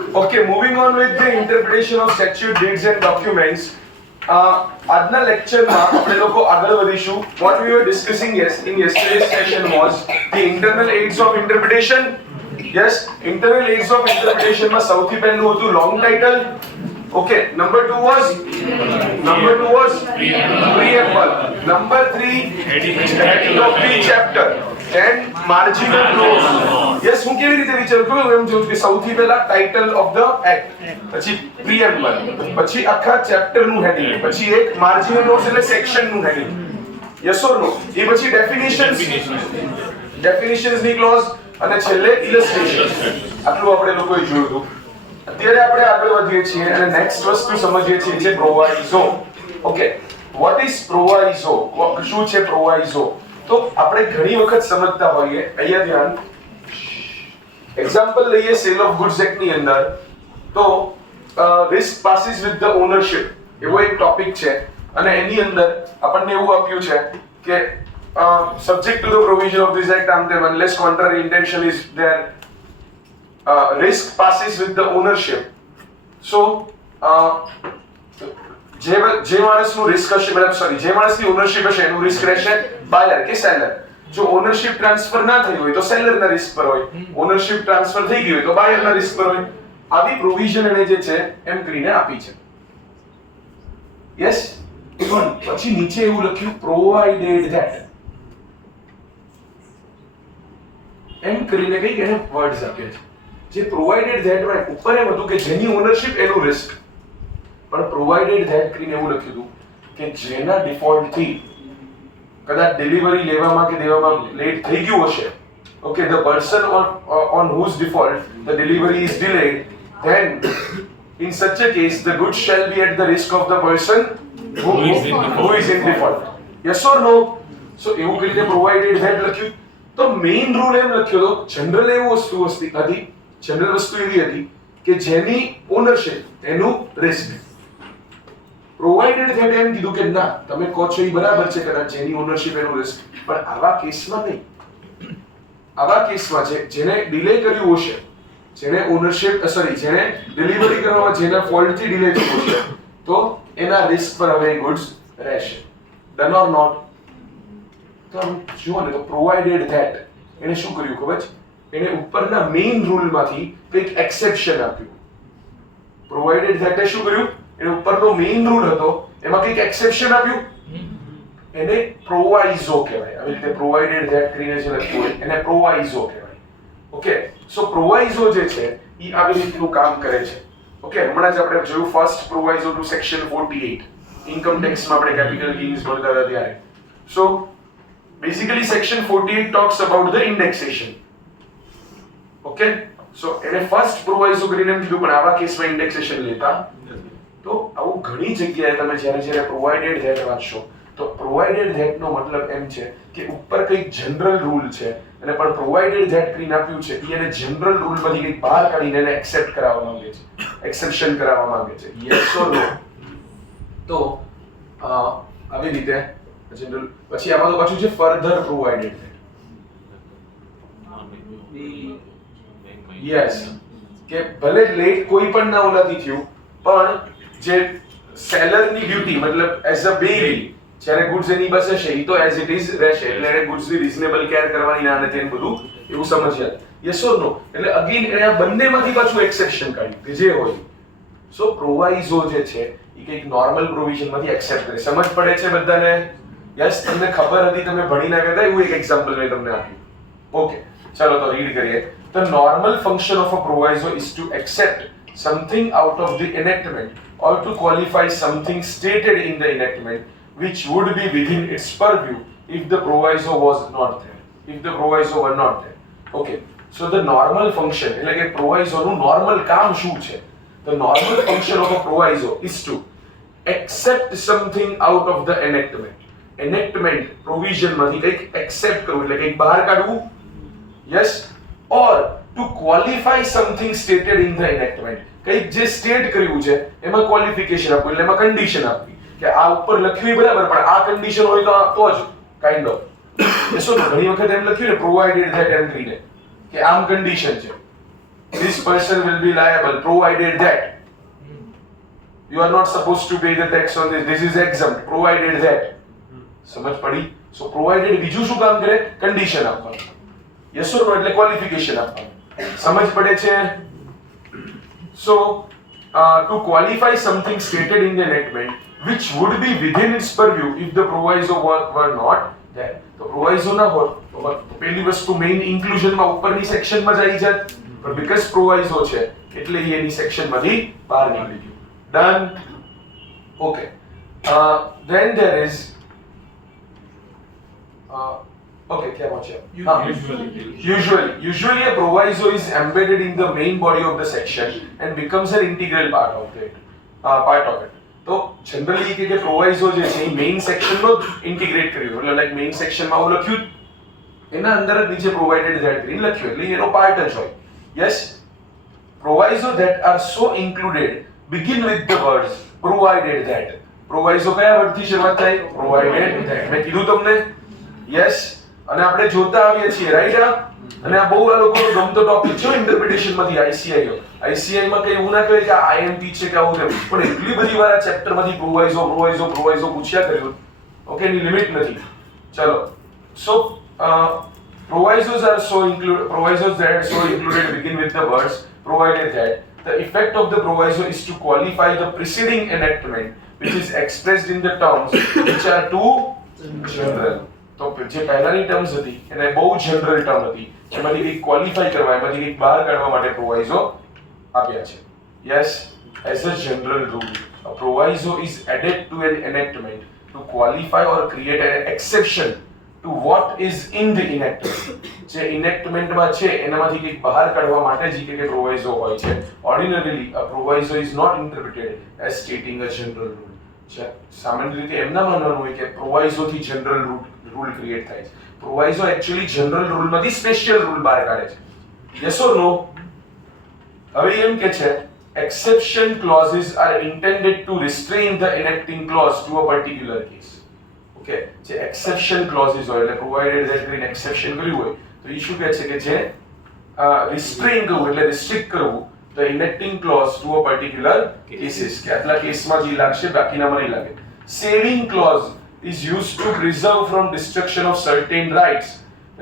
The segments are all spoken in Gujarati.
Okay, moving on with the interpretation of statute, deeds and documents. આજના લેક્ચરમાં આપણે લોકો આગળ વધીશું. What we were discussing in yesterday's session was the internal aids of interpretation. Yes, internal aids of interpretation માં સૌથી પહેલું હતું long title. Okay, number 2 was preamble. Number 3 heading of the chapter and marginal clause. Yes, હું કેવી રીતે વિચારું છું એમ જોઉં કે સૌથી પહેલા title of the act, પછી preamble, પછી આખા chapter નું heading, પછી એક marginal clause એટલે section નું heading. Yes or no? એ પછી definitions ની clause અને છેલ્લે illustration. આટલું આપણે લોકોએ જોયું હતું. અત્યારે આપણે આગળ વધીએ છીએ અને નેક્સ્ટ વસ્તુ સમજીએ છીએ છે proviso. Okay, what is proviso? શું છે પ્રોવાઇઝો? તો આપણે ઘણી વખત સમજતા હોઈએ. અહીંયા ધ્યાન, એક્ઝામ્પલ લઈએ સેલ ઓફ ગુડ્સ એક્ટ ની અંદર. તો risk passes with the ownership એવો એક ટોપિક છે અને એની અંદર આપણને એવું આપ્યું છે કે subject to the provision of this act unless contrary intention is there, risk passes with the ownership. So જે માણસનું રિસ્ક હશે, જે માણસની ઓનરશિપ હશે એનું રિસ્ક રહેશે બાયર કે સેલર. જો ઓનરશિપ ટ્રાન્સફર ના થઈ હોય તો સેલરના રિસ્ક પર હોય, ઓનરશિપ ટ્રાન્સફર થઈ ગઈ હોય તો બાયરના રિસ્ક પર હોય. આવી પ્રોવિઝન એને જે છે એમ કરીને આપી છે. યસ, પણ પછી નીચે એવું લખ્યું પ્રોવાઇડેડ ધેટ, એમ કરીને કઈ એને વર્ડ્સ આપ્યા છે. જે પ્રોવાઇડેડ ધેટ માં ઉપર એમ હતું કે જેની ઓનરશિપ એનું રિસ્ક, પણ પ્રોવાઇડેડ ધેટ કરીને એવું લખ્યું હતું કે જેના ડિફોલ્ટ થી કદાચ ડિલિવરી લેવામાં કે દેવામાં લેટ થઈ ગયું હશે, okay, the person on whose default the delivery is delayed, then in such a case the goods shall be at the risk of the person who is in default. Yes or no? So એવું કરીને પ્રોવાઇડેડ ધેટ લખ્યું. તો મેઇન રૂલ એમ લખ્યો હતો, જનરલ એવું વસ્તુ હતી, જનરલ વસ્તુ એવી હતી કે જેની ઓનરશિપ એનું રિસ્ક. પ્રોવાઇડેડ ધેટ એમ કીધું કે ના, તમે કહો છો એ બરાબર છે કદાચ જેની ઓનરશિપ એનું રિસ્ક, પણ આવા કેસમાં નહીં. આવા કેસમાં છે જેને ડિલે કર્યું હશે, જેને ઓનરશિપ જેને ડિલિવરી કરવામાં જેના ફોલ્ટથી ડિલે થયું હશે, તો એના રિસ્ક પર હવે ગુડ્સ રહેશે. Done or not? તો જુઓ ને, તો પ્રોવાઇડેડ ધેટ એને શું કર્યું ખબર છે? એને ઉપરના મેઇન રૂલમાંથી કંઈક એક્સેપ્શન આપ્યું. પ્રોવાઇડેડ ધેટે શું કર્યું? એને ઉપરનો મેઇન રૂલ હતો એમાં કંઈક એક્સેપ્શન આપ્યું. એને પ્રોવાઇઝો કહેવાય. આવી રીતે પ્રોવાઇડેડ ધેટ કરીને જે લખ્યું હોય એને પ્રોવાઇઝો કહેવાય. ઓકે, સો પ્રોવાઇઝો જે છે એ આવી રીતનું કામ કરે છે. ઓકે, હમણાં જ આપણે જોયું ફર્સ્ટ પ્રોવાઇઝો ટુ સેક્શન 48 ઇન્કમ ટેક્સમાં આપણે કેપિટલ ગેઇન્સ ભણતા હતા ત્યારે. સો basically section 48 talks about the indexation. Okay, so એને ફર્સ્ટ પ્રોવાઇઝો કરીને એમ કીધું, પણ આવા કેસમાં ઇન્ડેક્સેશન લેતા. તો આવું ઘણી જગ્યાએ તમે જ્યારે પ્રોવાઇડેડ ધેટ વાંચશો તો પ્રોવાઇડેડ ધેટ નો મતલબ એમ છે કે ઉપર કંઈક જનરલ રૂલ છે અને પણ પ્રોવાઇડેડ ધેટ કરીને આપ્યું છે એને જનરલ રૂલ માંથી કંઈક બહાર કાઢીને એને એક્સેપ્ટ કરાવવા માંગે છે, એક્સેપ્શન કરાવવા માંગે છે. Yes or no? તો આવી રીતે જનરલ. પછી આમાં તો પાછું છે ફર્ધર પ્રોવાઇડેડ ધેટ. યસ, કે ભલે લેટ કોઈ પણ ના ઓલાથી થયું, પણ જે સેલરની ડ્યુટી મતલબ એઝ અ બેરી જ્યારે ગુડ્સ એની પાસે છે એ તો એઝ ઇટ ઇઝ રહેશે, એટલે એને ગુડ્સની રીઝનેબલ કેર કરવાની ના નથી એમ બધું એવું સમજ્યા. Yes or no? એટલે અગેન એને આ બંનેમાંથી પાછું એક્સેપ્શન કાઢ્યું કે જે હોય. સો પ્રોવાઇઝો જે છે એ કંઈક નોર્મલ પ્રોવિઝનમાંથી એક્સેપ્ટ કરે. સમજ પડે છે બધાને? યસ, તમને ખબર હતી, તમે ભણી ના ગયા એવું એક એક્ઝામ્પલ મેં તમને આપ્યું. ઓકે, ચાલો તો રીડ કરીએ. The normal function of a proviso is to accept something out of the enactment or to qualify something stated in the enactment which would be within its purview if the proviso was not there. If the proviso were not there. Okay, so the normal function એટલે કે proviso નું normal કામ શું છે? The normal function of a proviso is to accept something out of the enactment. Enactment provision માંથી કંઈક accept કરવું એટલે કંઈક બહાર કાઢવું. Yes, or to qualify something stated in the enactment. કંઈક જે સ્ટેટ કર્યું છે એમાં ક્વોલિફિકેશન આપવું એટલે એમાં કન્ડિશન આપવી કે આ ઉપર લખ્યું બરાબર પણ આ કન્ડિશન હોય તો જ કાઇન્ડ ઓફ. એસો ઘણી વખત એમ લખ્યું ને પ્રોવાઇડેડ ધેટ એમ કરીને કે આમ કન્ડિશન છે, this person will be liable provided that you are not supposed to pay the tax on this is exempt provided that સમજ પડી સો provided બીજું શું કામ કરે કન્ડિશન આપવાનું yes or no એટલે ક્વોલિફિકેશન આપવાનું સમજ પડે છે so to qualify something stated in the enactment which would be within its purview if the proviso were not there તો proviso ના હોત તો પહેલી વસ્તુ મેઇન ઇન્ક્લુઝન માં ઉપરની સેક્શન માં જ આવી જાત પણ because proviso છે એટલે એની સેક્શન માંથી બહાર નીકળી ગયું done okay then there is okay क्या पहुंचे usually a proviso is embedded in the main body of the section and becomes an integral part of it તો જનરલી કે proviso જે છે એ મેઇન સેક્શન નો ઇન્ટિગ્રેટ કર્યું એટલે લાઈક મેઇન સેક્શન માં હું લખ્યું એના અંદર જ નીચે પ્રોવાઇડેડ ધેટ કરીને લખ્યું એટલે એનો પાર્ટ જ હોય yes proviso that are so included begin with the words provided that proviso કયા વર્ડથી શરૂઆત થાય provided that મેં કીધું તમને yes અને આપણે જોતા આવીએ છીએ રાઈટ અને આ બહુ આ લોકોનો ગમતો ટોપિક છે ઇન્ટરપ્રિટેશન માંથી આઈસીઆઈ માં કઈ એવું ના કહે કે આઈએમપી છે કે આવું છે પણ એટલી બધી વાર આ ચેપ્ટર માંથી પ્રોવાઇઝો પૂછ્યા કર્યું ઓકે ની લિમિટ નથી ચલો સો provisos that are so included begin with the words provided that the effect of the proviso is to qualify the preceding enactment which is expressed in the terms which are too general તો જે પહેલાની ટર્મ્સ હતી એને બહુ જનરલ ટર્મ હતી એમાંથી એક ક્વોલિફાઈ કરવા એમાંથી એક બહાર કાઢવા માટે પ્રોવાઇઝો આપ્યા છે yes as a general rule a proviso is added to an enactment to qualify or create an exception to what is in the enactment જે enactment માં છે એનામાંથી કંઈક બહાર કાઢવા માટે જ કે પ્રોવાઇઝો હોય છે ordinarily a proviso is not interpreted as stating a general rule સામાન્ય રીતે એમ ના માનવાનું હોય કે પ્રોવાઇઝો થી જનરલ રૂલ ક્રિએટ થાય છે પ્રોવાઇઝો એક્ચ્યુઅલી જનરલ રૂલ માંથી સ્પેશિયલ રૂલ બહાર કાઢે છે yes or no હવે એમ કે છે exception clauses are intended to restrain the enacting clause to a particular case okay જે એક્સેપ્શન ક્લોઝિસ હોય એટલે પ્રોવાઇડેડ ધેટ કરીને એક્સેપ્શન કર્યું હોય તો એ શું કહે છે કે જે રિસ્ટ્રેઇન કરવું એટલે રિસ્ટ્રિક્ટ કરવું the enacting clause to a particular cases કે આટલા કેસમાં જે લાગશે બાકીનામાં નહીં લાગે saving clause is used to preserve from destruction of certain rights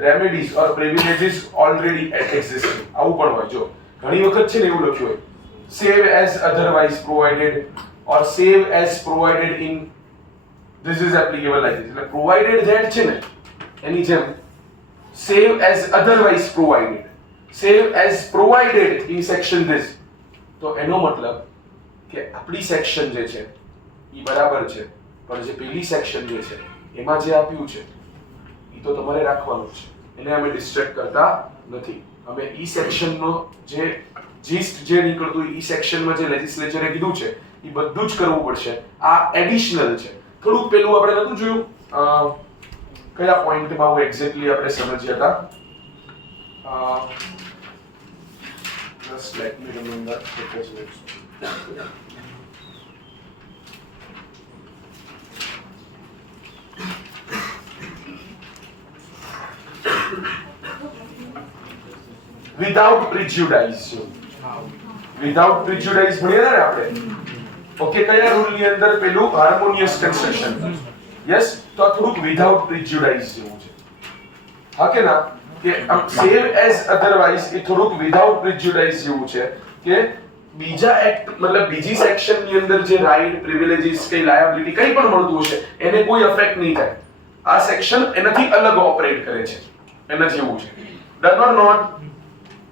remedies or privileges already existing આવું પણ હોય જો ઘણી વખત છે ને એવું લખ્યું હોય save as otherwise provided or save as provided in this is applicable like this એટલે provided that છે ને એની જેમ save as otherwise provided save as provided in section this તો એનો મતલબ કે આપણી સેક્શન જે છે એ બરાબર છે પણ જે પેલી સેક્શન જે છે એમાં જે આપ્યું છે એ તો તમારે રાખવાનું છે એને અમે ડિસ્ટ્રેક્ટ કરતા નથી અમે ઈ સેક્શનનો જે જીસ્ટ જે નીકળતું ઈ સેક્શનમાં જે લેજિસ્લેચરે કીધું છે એ બધું જ કરવું પડશે આ એડિશનલ છે થોડુંક પેલું આપણે નતું જોયું કયા પોઈન્ટમાં હું એક્ઝેક્ટલી આપણે સમજ્યા હતા just let me remember because without prejudice ભણ્યા ને આપણે ઓકે કયા રૂલ ની અંદર પેલું હાર્મોનિયસ કન્સ્ટ્રક્શન યસ તો આ થોડુંક વિધાઉટ પ્રિજ્યુડાઇઝ જેવું છે હા કે ના કે આમ સેવ એઝ અધરવાઇઝ એ થોડુંક વિધાઉટ પ્રિજ્યુડાઇઝ જેવું છે કે બીજા એક્ટ મતલબ બીજી સેક્શન ની અંદર જે રાઈટ પ્રિવિલેજીસ કઈ લાયબિલિટી કઈ પણ મળતું હશે એને કોઈ અફેક્ટ નહીં થાય આ સેક્શન એનાથી અલગ ઓપરેટ કરે છે એના જેવું છે ડન ઓર નોટ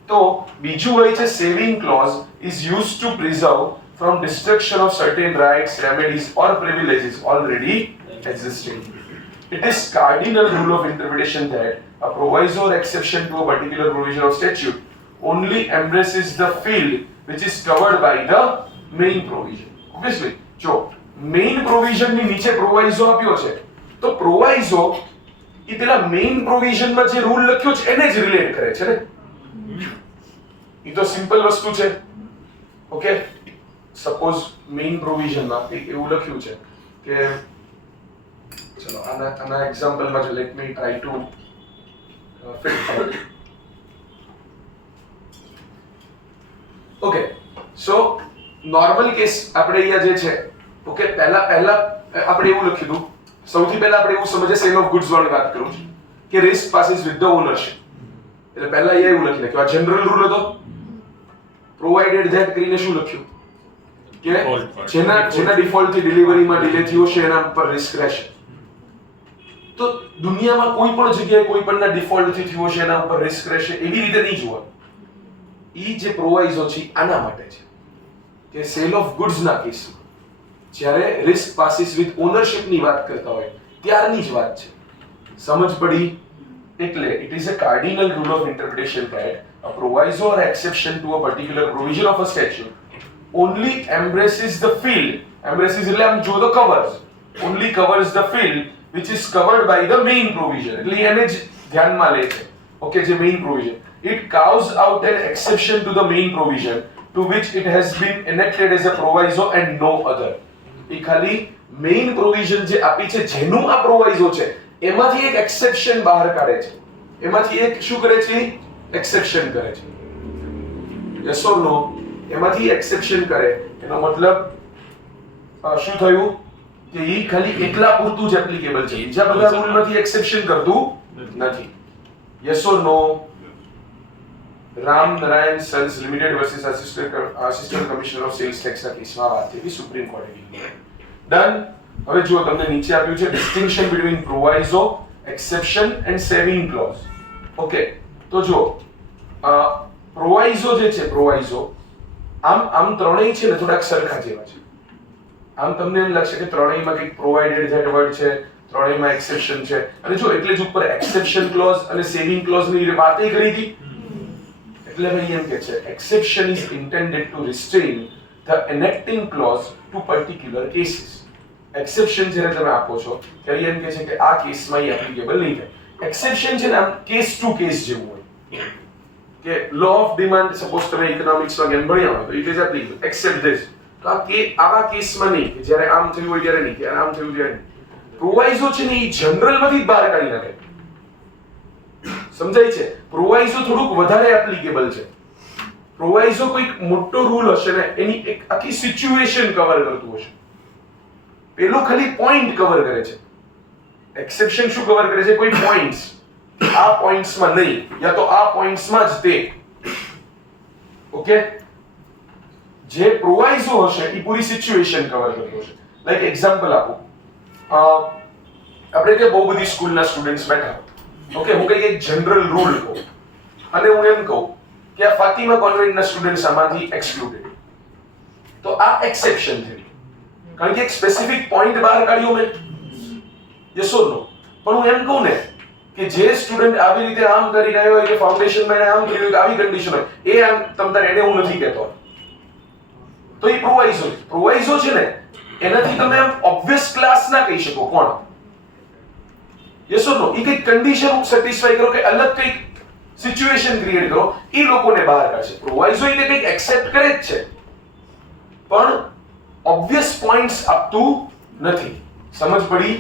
તો બીજું હોય છે saving clause is used to preserve from destruction of certain rights, remedies or privileges already existing. It is cardinal rule of interpretation that a proviso or exception to a particular provision of statute only embraces the field which is covered by the main provision. Obviously, જો main provision ની નીચે proviso આપ્યો છે તો proviso એ પેલા main provision માં જે રૂલ લખ્યો છે એને જ રિલેટ કરે છે ને એ તો સિમ્પલ વસ્તુ છે ઓકે સપોઝ મેઇન પ્રોવિઝનમાં એવું લખ્યું છે કે ચલો આના એક્ઝામ્પલમાં જો let me try to fit okay so normal case આપણે અહીંયા જે છે ઓકે પહેલા આપણે એવું લખ્યું હતું સૌથી પહેલા આપણે એવું સમજે સેલ ઓફ ગુડ્સ વાળી વાત કરું છું કે રિસ્ક પાસિસ વિથ ધ ઓનરશિપ એટલે પહેલા અહીંયા એવું લખી નાખ્યું આ જનરલ રૂલ હતો પ્રોવાઇડેડ ધેટ કરીને શું લખ્યું કે જેના ડિફોલ્ટ થી ડિલિવરીમાં ડિલે થયો છે એના પર રિસ્ક રહેશે તો દુનિયામાં કોઈ પણ જગ્યાએ કોઈ પણના ડિફોલ્ટ થી થયો છે એના ઉપર રિસ્ક રહેશે એવી રીતે નહીં જોવાનું ઈ જે પ્રોવાઇઝો છે આના માટે છે કે સેલ ઓફ ગુડ્સ ના કેસમાં જ્યારે રિસ્ક પાસિસ વિથ ઓનરશિપ ની વાત કરતા હોય ત્યારની જ વાત છે સમજ પડી એટલે it is a cardinal rule of interpretation that a proviso or exception to a particular provision of a statute only embraces the field embraces એટલે આમ જો તો covers only covers the field which is covered by the main provision એટલે એને જ ધ્યાનમાં લે છે ઓકે જે main provision it carves out an exception to the main provision to which it has been enacted as a proviso and no other એ ખાલી main provision જે આપી છે જેનું આ proviso છે એમાંથી એક exception બહાર કાઢે છે એમાંથી એક શું કરે છે exception કરે છે yes or no એમાંથી exception કરે એનો મતલબ શું થયું કે ઈ ખાલી એકલા પૂરતું જ એપ્લિકેબલ છે બીજા બધા રૂલમાંથી exception કરતું નથી yes or no Ram Narayan sons limited versus assistant commissioner of sales tax ના કેસમાં વાત થઈ સુપ્રીમ કોર્ટે ડન હવે જો તમને નીચે આપ્યું છે distinction between proviso exception and saving clause okay તો જો પ્રોવાઇઝો જે છે પ્રોવાઇઝો આમ ત્રણેય છે ને થોડાક સરખા જેવા છે આમ તમને એમ લાગશે કે ત્રણેયમાં કંઈક પ્રોવાઇડેડ ધેટ વર્ડ છે ત્રણેયમાં એક્સેપ્શન છે અને જો એટલે જ ઉપર એક્સેપ્શન ક્લોઝ અને સેવિંગ ક્લોઝ ની વાત કરી હતી એટલે ભાઈ એમ કે છે exception is intended to restrain the enacting clause to particular cases exception જ્યારે તમે આપો છો ત્યારે એમ કે છે કે આ કેસમાં ઈ એપ્લિકેબલ નહીં થાય exception છે ને આમ કેસ ટુ કેસ જેવું હોય કે લો ઓફ ડિમાન્ડ સપોઝ તમે ઇકોનોમિક્સ માં જ્ઞાન ભણ્યા હોય તો it is applicable accept this તો આવા કેસમાં નહીં કે જ્યારે આમ થયું હોય ત્યારે નહીં ત્યારે આમ થયું ત્યારે નહીં પ્રોવાઇઝો છે ને ઈ જનરલ માંથી જ બહાર કાઢી નાખે સમજાય છે પ્રોવાઇઝો થોડુંક વધારે એપ્લિકેબલ છે પ્રોવાઇઝો કોઈક મોટો રૂલ હશે ને એની એક આખી સિચ્યુએશન કવર કરતું હશે પેલો ખાલી પોઈન્ટ કવર કરે છે એક્સેપ્શન શું કવર કરે છે કોઈ પોઈન્ટ્સ આ પોઈન્ટ્સમાં નહીં યા તો આ પોઈન્ટ્સમાં જ તે ઓકે જે પ્રોવાઇઝો હશે એ પૂરી સિચ્યુએશન કવર કરતો હશે લાઈક એક્ઝામ્પલ આપું આપણે કે બહુ બધી સ્કૂલના સ્ટુડન્ટ્સ બેઠા ઓકે હું કઈ એક જનરલ રૂલ કહું અને હું એમ કહું કે આ ફાતિમા કોન્વેન્ટના સ્ટુડન્ટ્સ આમાંથી એક્સક્લુડેડ તો આ એક્સેપ્શન છે કારણ કે એક સ્પેસિફિક પોઈન્ટ બહાર કાઢ્યો મેં યસ ઓર નો પણ હું એમ કહું ને કે જે સ્ટુડન્ટ આવી રીતે આમ કરી રહ્યો હોય કે ફાઉન્ડેશનમાં એને આમ કર્યું કે આવી કન્ડિશન હોય એ આમ તમતાર એને હું નથી કહેતો તો એ પ્રોવાઇઝો છે ને એનાથી તમે આમ ઓબ્વિયસ ક્લાસ ના કહી શકો કોણ યસ ઓર નો ઈ કઈ કન્ડિશન સેટિસ્ફાઈ કરો કે અલગ કઈ સિચ્યુએશન ક્રિએટ કરો એ લોકોને બહાર કાઢશે પ્રોવાઇઝો એટલે કઈ એક્સેપ્ટ કરે જ છે પણ ઓબ્વિયસ પોઈન્ટ્સ આપતું નથી સમજ પડી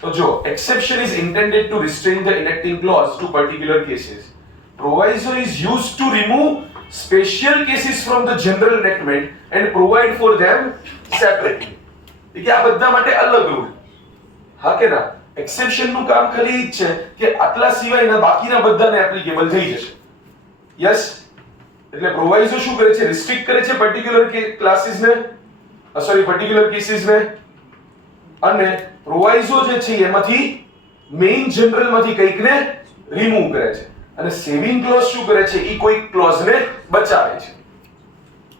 તો જો exception is intended to restrain the enacting clause to particular cases proviso is used to remove special cases from the general enactment and provide for them separately કે આ બધા માટે અલગ રૂલ હા કે ના એક્સેપ્શન નું કામ ખાલી ઈ છે કે આટલા સિવાયના બાકીના બધાને એપ્લિકેબલ થઈ જશે યસ એટલે પ્રોવાઇઝો શું કરે છે રિસ્ટ્રિક્ટ કરે છે પર્ટિક્યુલર ક્લાસીસ ને પર્ટિક્યુલર કેસીસ ને અને પ્રોવાઇઝો જે છે એમાંથી મેઇન જનરલ માંથી કંઈક ને રિમૂવ કરે છે અને સેવિંગ ક્લોઝ શું કરે છે ઈ કોઈ ક્લોઝ ને બચાવે છે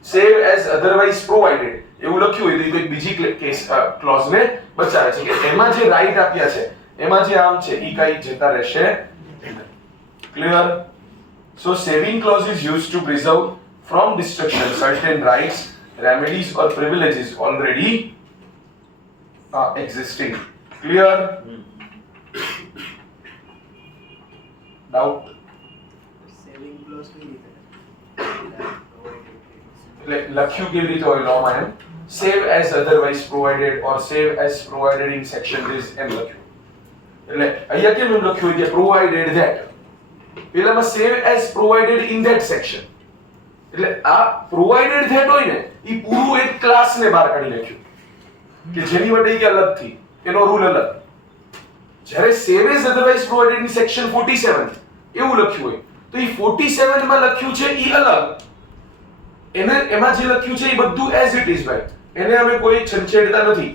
સેવ એઝ અધરવાઇઝ પ્રોવાઇડેડ એવું લખ્યું હોય તો કોઈ બીજી કેસ ક્લોઝ ને બચાવે છે કે એમાં જે રાઈટ આપ્યા છે એમાં જે આમ છે ઈ કઈ જતા રહેશે clear so saving clause is used to preserve from destruction certain rights remedies or privileges already existing clear doubt saving clause કેવી રીતે એટલે લખ્યું કેવી રીતે હોય લો માં એમ save as otherwise provided or save as provided in section this એમ લખ્યું એટલે અહીંયા કેમ એમ લખ્યું કે provided that પેલામાં save as provided in that section એટલે આ પ્રોવાઇડેડ ધેટ હોય ને ઈ પૂરું એક ક્લાસને બહાર કાઢી નાખ્યું કે જેની માટે કે અલગથી એનો રૂલ અલગ. જ્યારે સેવ એઝ અધરવાઇઝ પ્રોવાઇડેડ ની સેક્શન 47 એવું લખ્યું હોય તો ઈ 47 માં લખ્યું છે ઈ અલગ, એને એમાં જે લખ્યું છે ઈ બધું એઝ ઇટ ઇઝ ભાઈ, એને અમે કોઈ છંછેડતા નથી.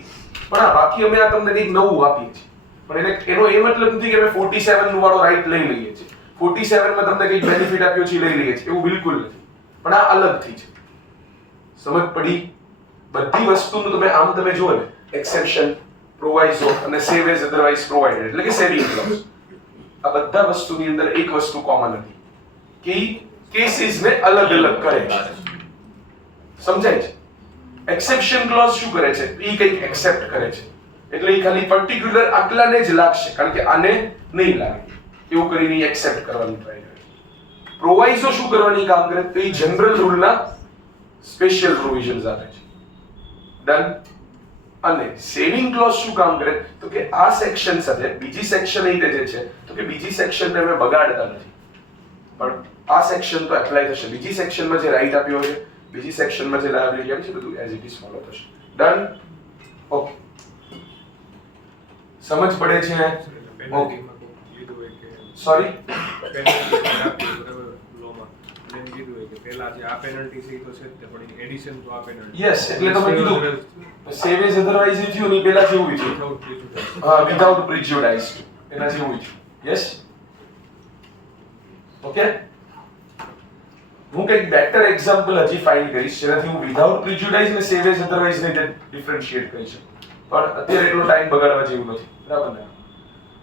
પણ આ બાકી અમે આ તમને કંઈક નવું આપીએ છીએ, પણ એનો એ મતલબ નથી કે અમે 47 નું વાળો રાઈટ લઈ લઈએ છીએ, 47 માં તમને કંઈક બેનિફિટ આપ્યો છે લઈ લઈએ છીએ, એવું બિલકુલ નથી. પણ આ અલગથી છે. સમજ પડી? બધી વસ્તુનું તમે આમ તમે જુઓ ને, એક્સેપ્શન, પ્રોવાઇઝો અને સેવ એઝ અધરવાઇઝ પ્રોવાઇડેડ એટલે કે સેવિંગ ક્લોઝ, આ બધા વસ્તુની અંદર એક વસ્તુ કોમન હતી કે કેસીસને અલગ અલગ કરે છે. સમજાય છે? એક્સેપ્શન ક્લોઝ શું કરે છે? ઈ કંઈક એક્સેપ્ટ કરે છે એટલે ઈ ખાલી પર્ટિક્યુલર આટલાને જ લાગશે, કારણ કે આને નહીં લાગે એવું કરીને ઈ એક્સેપ્ટ કરવાની ટ્રાય કરે. પ્રોવાઇઝો શું કરવાની કામ કરે? તો ઈ જનરલ રૂલના સ્પેશિયલ પ્રોવિઝન્સ આપે છે. ડન. અને સેવિંગ ક્લોઝ શું કામ કરે? તો કે આ સેક્શન સાથે બીજી સેક્શન એ જે છે તો કે બીજી સેક્શનને અમે બગાડતા નથી, પણ આ સેક્શન તો એપ્લાય થશે. બીજી સેક્શનમાં જે રાઈટ આપ્યો છે, બીજી સેક્શનમાં જે લાયબિલિટી આપી છે, બધું એઝ ઇટ ઇઝ ફોલો થશે. ડન. ઓકે, સમજ પડે છે? ઓકે, સોરી, યસ, એટલે તમે કીધું સેવ એઝ અધરવાઇઝ થયું ની પહેલા જેવું થયું, હા, વિધાઉટ પ્રિજ્યુડાઇઝ એના જેવું થયું. Yes, okay. હું કંઈક બેટર એક્ઝામ્પલ હજી ફાઇન્ડ કરીશ જેનાથી હું વિધાઉટ પ્રિજ્યુડાઇઝ ને સેવ એઝ અધરવાઇઝ ને ડિફરન્શિએટ કરી શકું, પણ અત્યારે એટલો ટાઈમ બગાડવા જેવું નથી. બરાબર ને?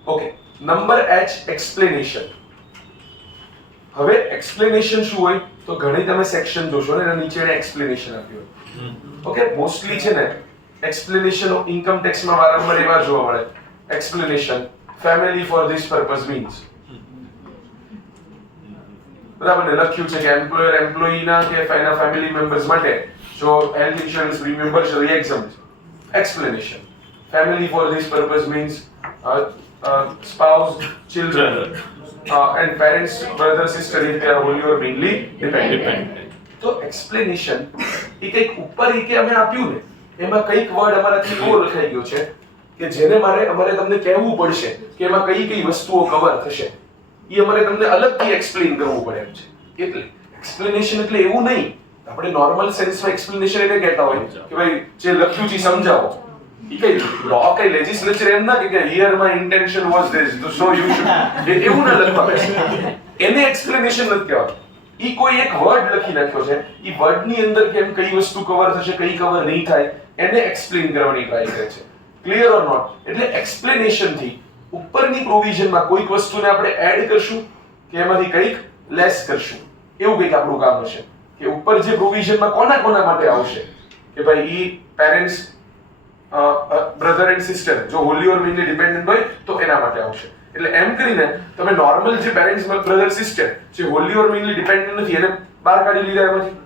Okay, number H, explanation. હવે એક્સપ્લેનેશન શું હોય? તો ઘણી તમે સેક્શન જોશો ને એના નીચે એક્સપ્લેનેશન આપ્યું હોય. ઓકે, મોસ્ટલી છે ને એક્સપ્લેનેશન ઇન્કમ ટેક્સ માં વારંવાર એવા જોવા મળે. Explanation family for this purpose means, બરાબર ને, લખ્યું છે કે એમ્પ્લોયર એમ્પ્લોયી ના કે એના ફેમિલી મેમ્બર્સ માટે જો હેલ્થ ઇન્સ્યોરન્સ પ્રીમિયમ ભરશે તો example. Explanation family for this purpose means spouse, children, and parents, brother, sister if they are wholly or mainly dependent. તો એક્સપ્લેનેશન એ કંઈક ઉપર એ કે અમે આપ્યું ને એમાં કંઈક વર્ડ અમારાથી એવો લખાઈ ગયો છે કે જેને અમારે તમને કહેવું પડશે કે એમાં કઈ કઈ વસ્તુઓ કવર થશે, એ અમારે તમને અલગથી એક્સપ્લેન કરવું પડે એમ છે. એટલે એક્સપ્લેનેશન એટલે એવું નહીં, આપણે નોર્મલ સેન્સમાં એક્સપ્લેનેશન એને કહેતા હોય કે ભાઈ જે લખ્યું છે સમજાવો. ઈ કઈ લો કઈ લેજિસ્લેચર એમ ના કે here my intention was this તો સો યુ શુડ, એવું ના લખવા બેસે. એને એક્સપ્લેનેશન નથી કહેવાતું. ઈ કોઈ એક વર્ડ લખી નાખ્યો છે, ઈ વર્ડ ની અંદર કેમ કઈ વસ્તુ કવર થશે કઈ કવર નહીં થાય એને એક્સપ્લેન કરવાની ટ્રાય કરે છે. Clear or not? એટલે એક્સપ્લેનેશન થી ઉપરની પ્રોવિઝનમાં કોઈક વસ્તુને આપણે એડ કરશું કે એમાંથી કંઈક લેસ કરશું, એવું કંઈક આપણું કામ હશે કે ઉપર જે પ્રોવિઝનમાં કોના માટે આવશે કે ભાઈ ઈ પેરેન્ટ્સ, બ્રધર એન્ડ સિસ્ટર જો હોલી ઓર મેઇનલી ડિપેન્ડન્ટ હોય તો એના માટે આવશે. એટલે એમ કરીને તમે નોર્મલ જે પેરેન્ટ્સ, બ્રધર, સિસ્ટર જે હોલી ઓર મેઇનલી ડિપેન્ડન્ટ નથી એને બહાર કાઢી લીધા એમાંથી.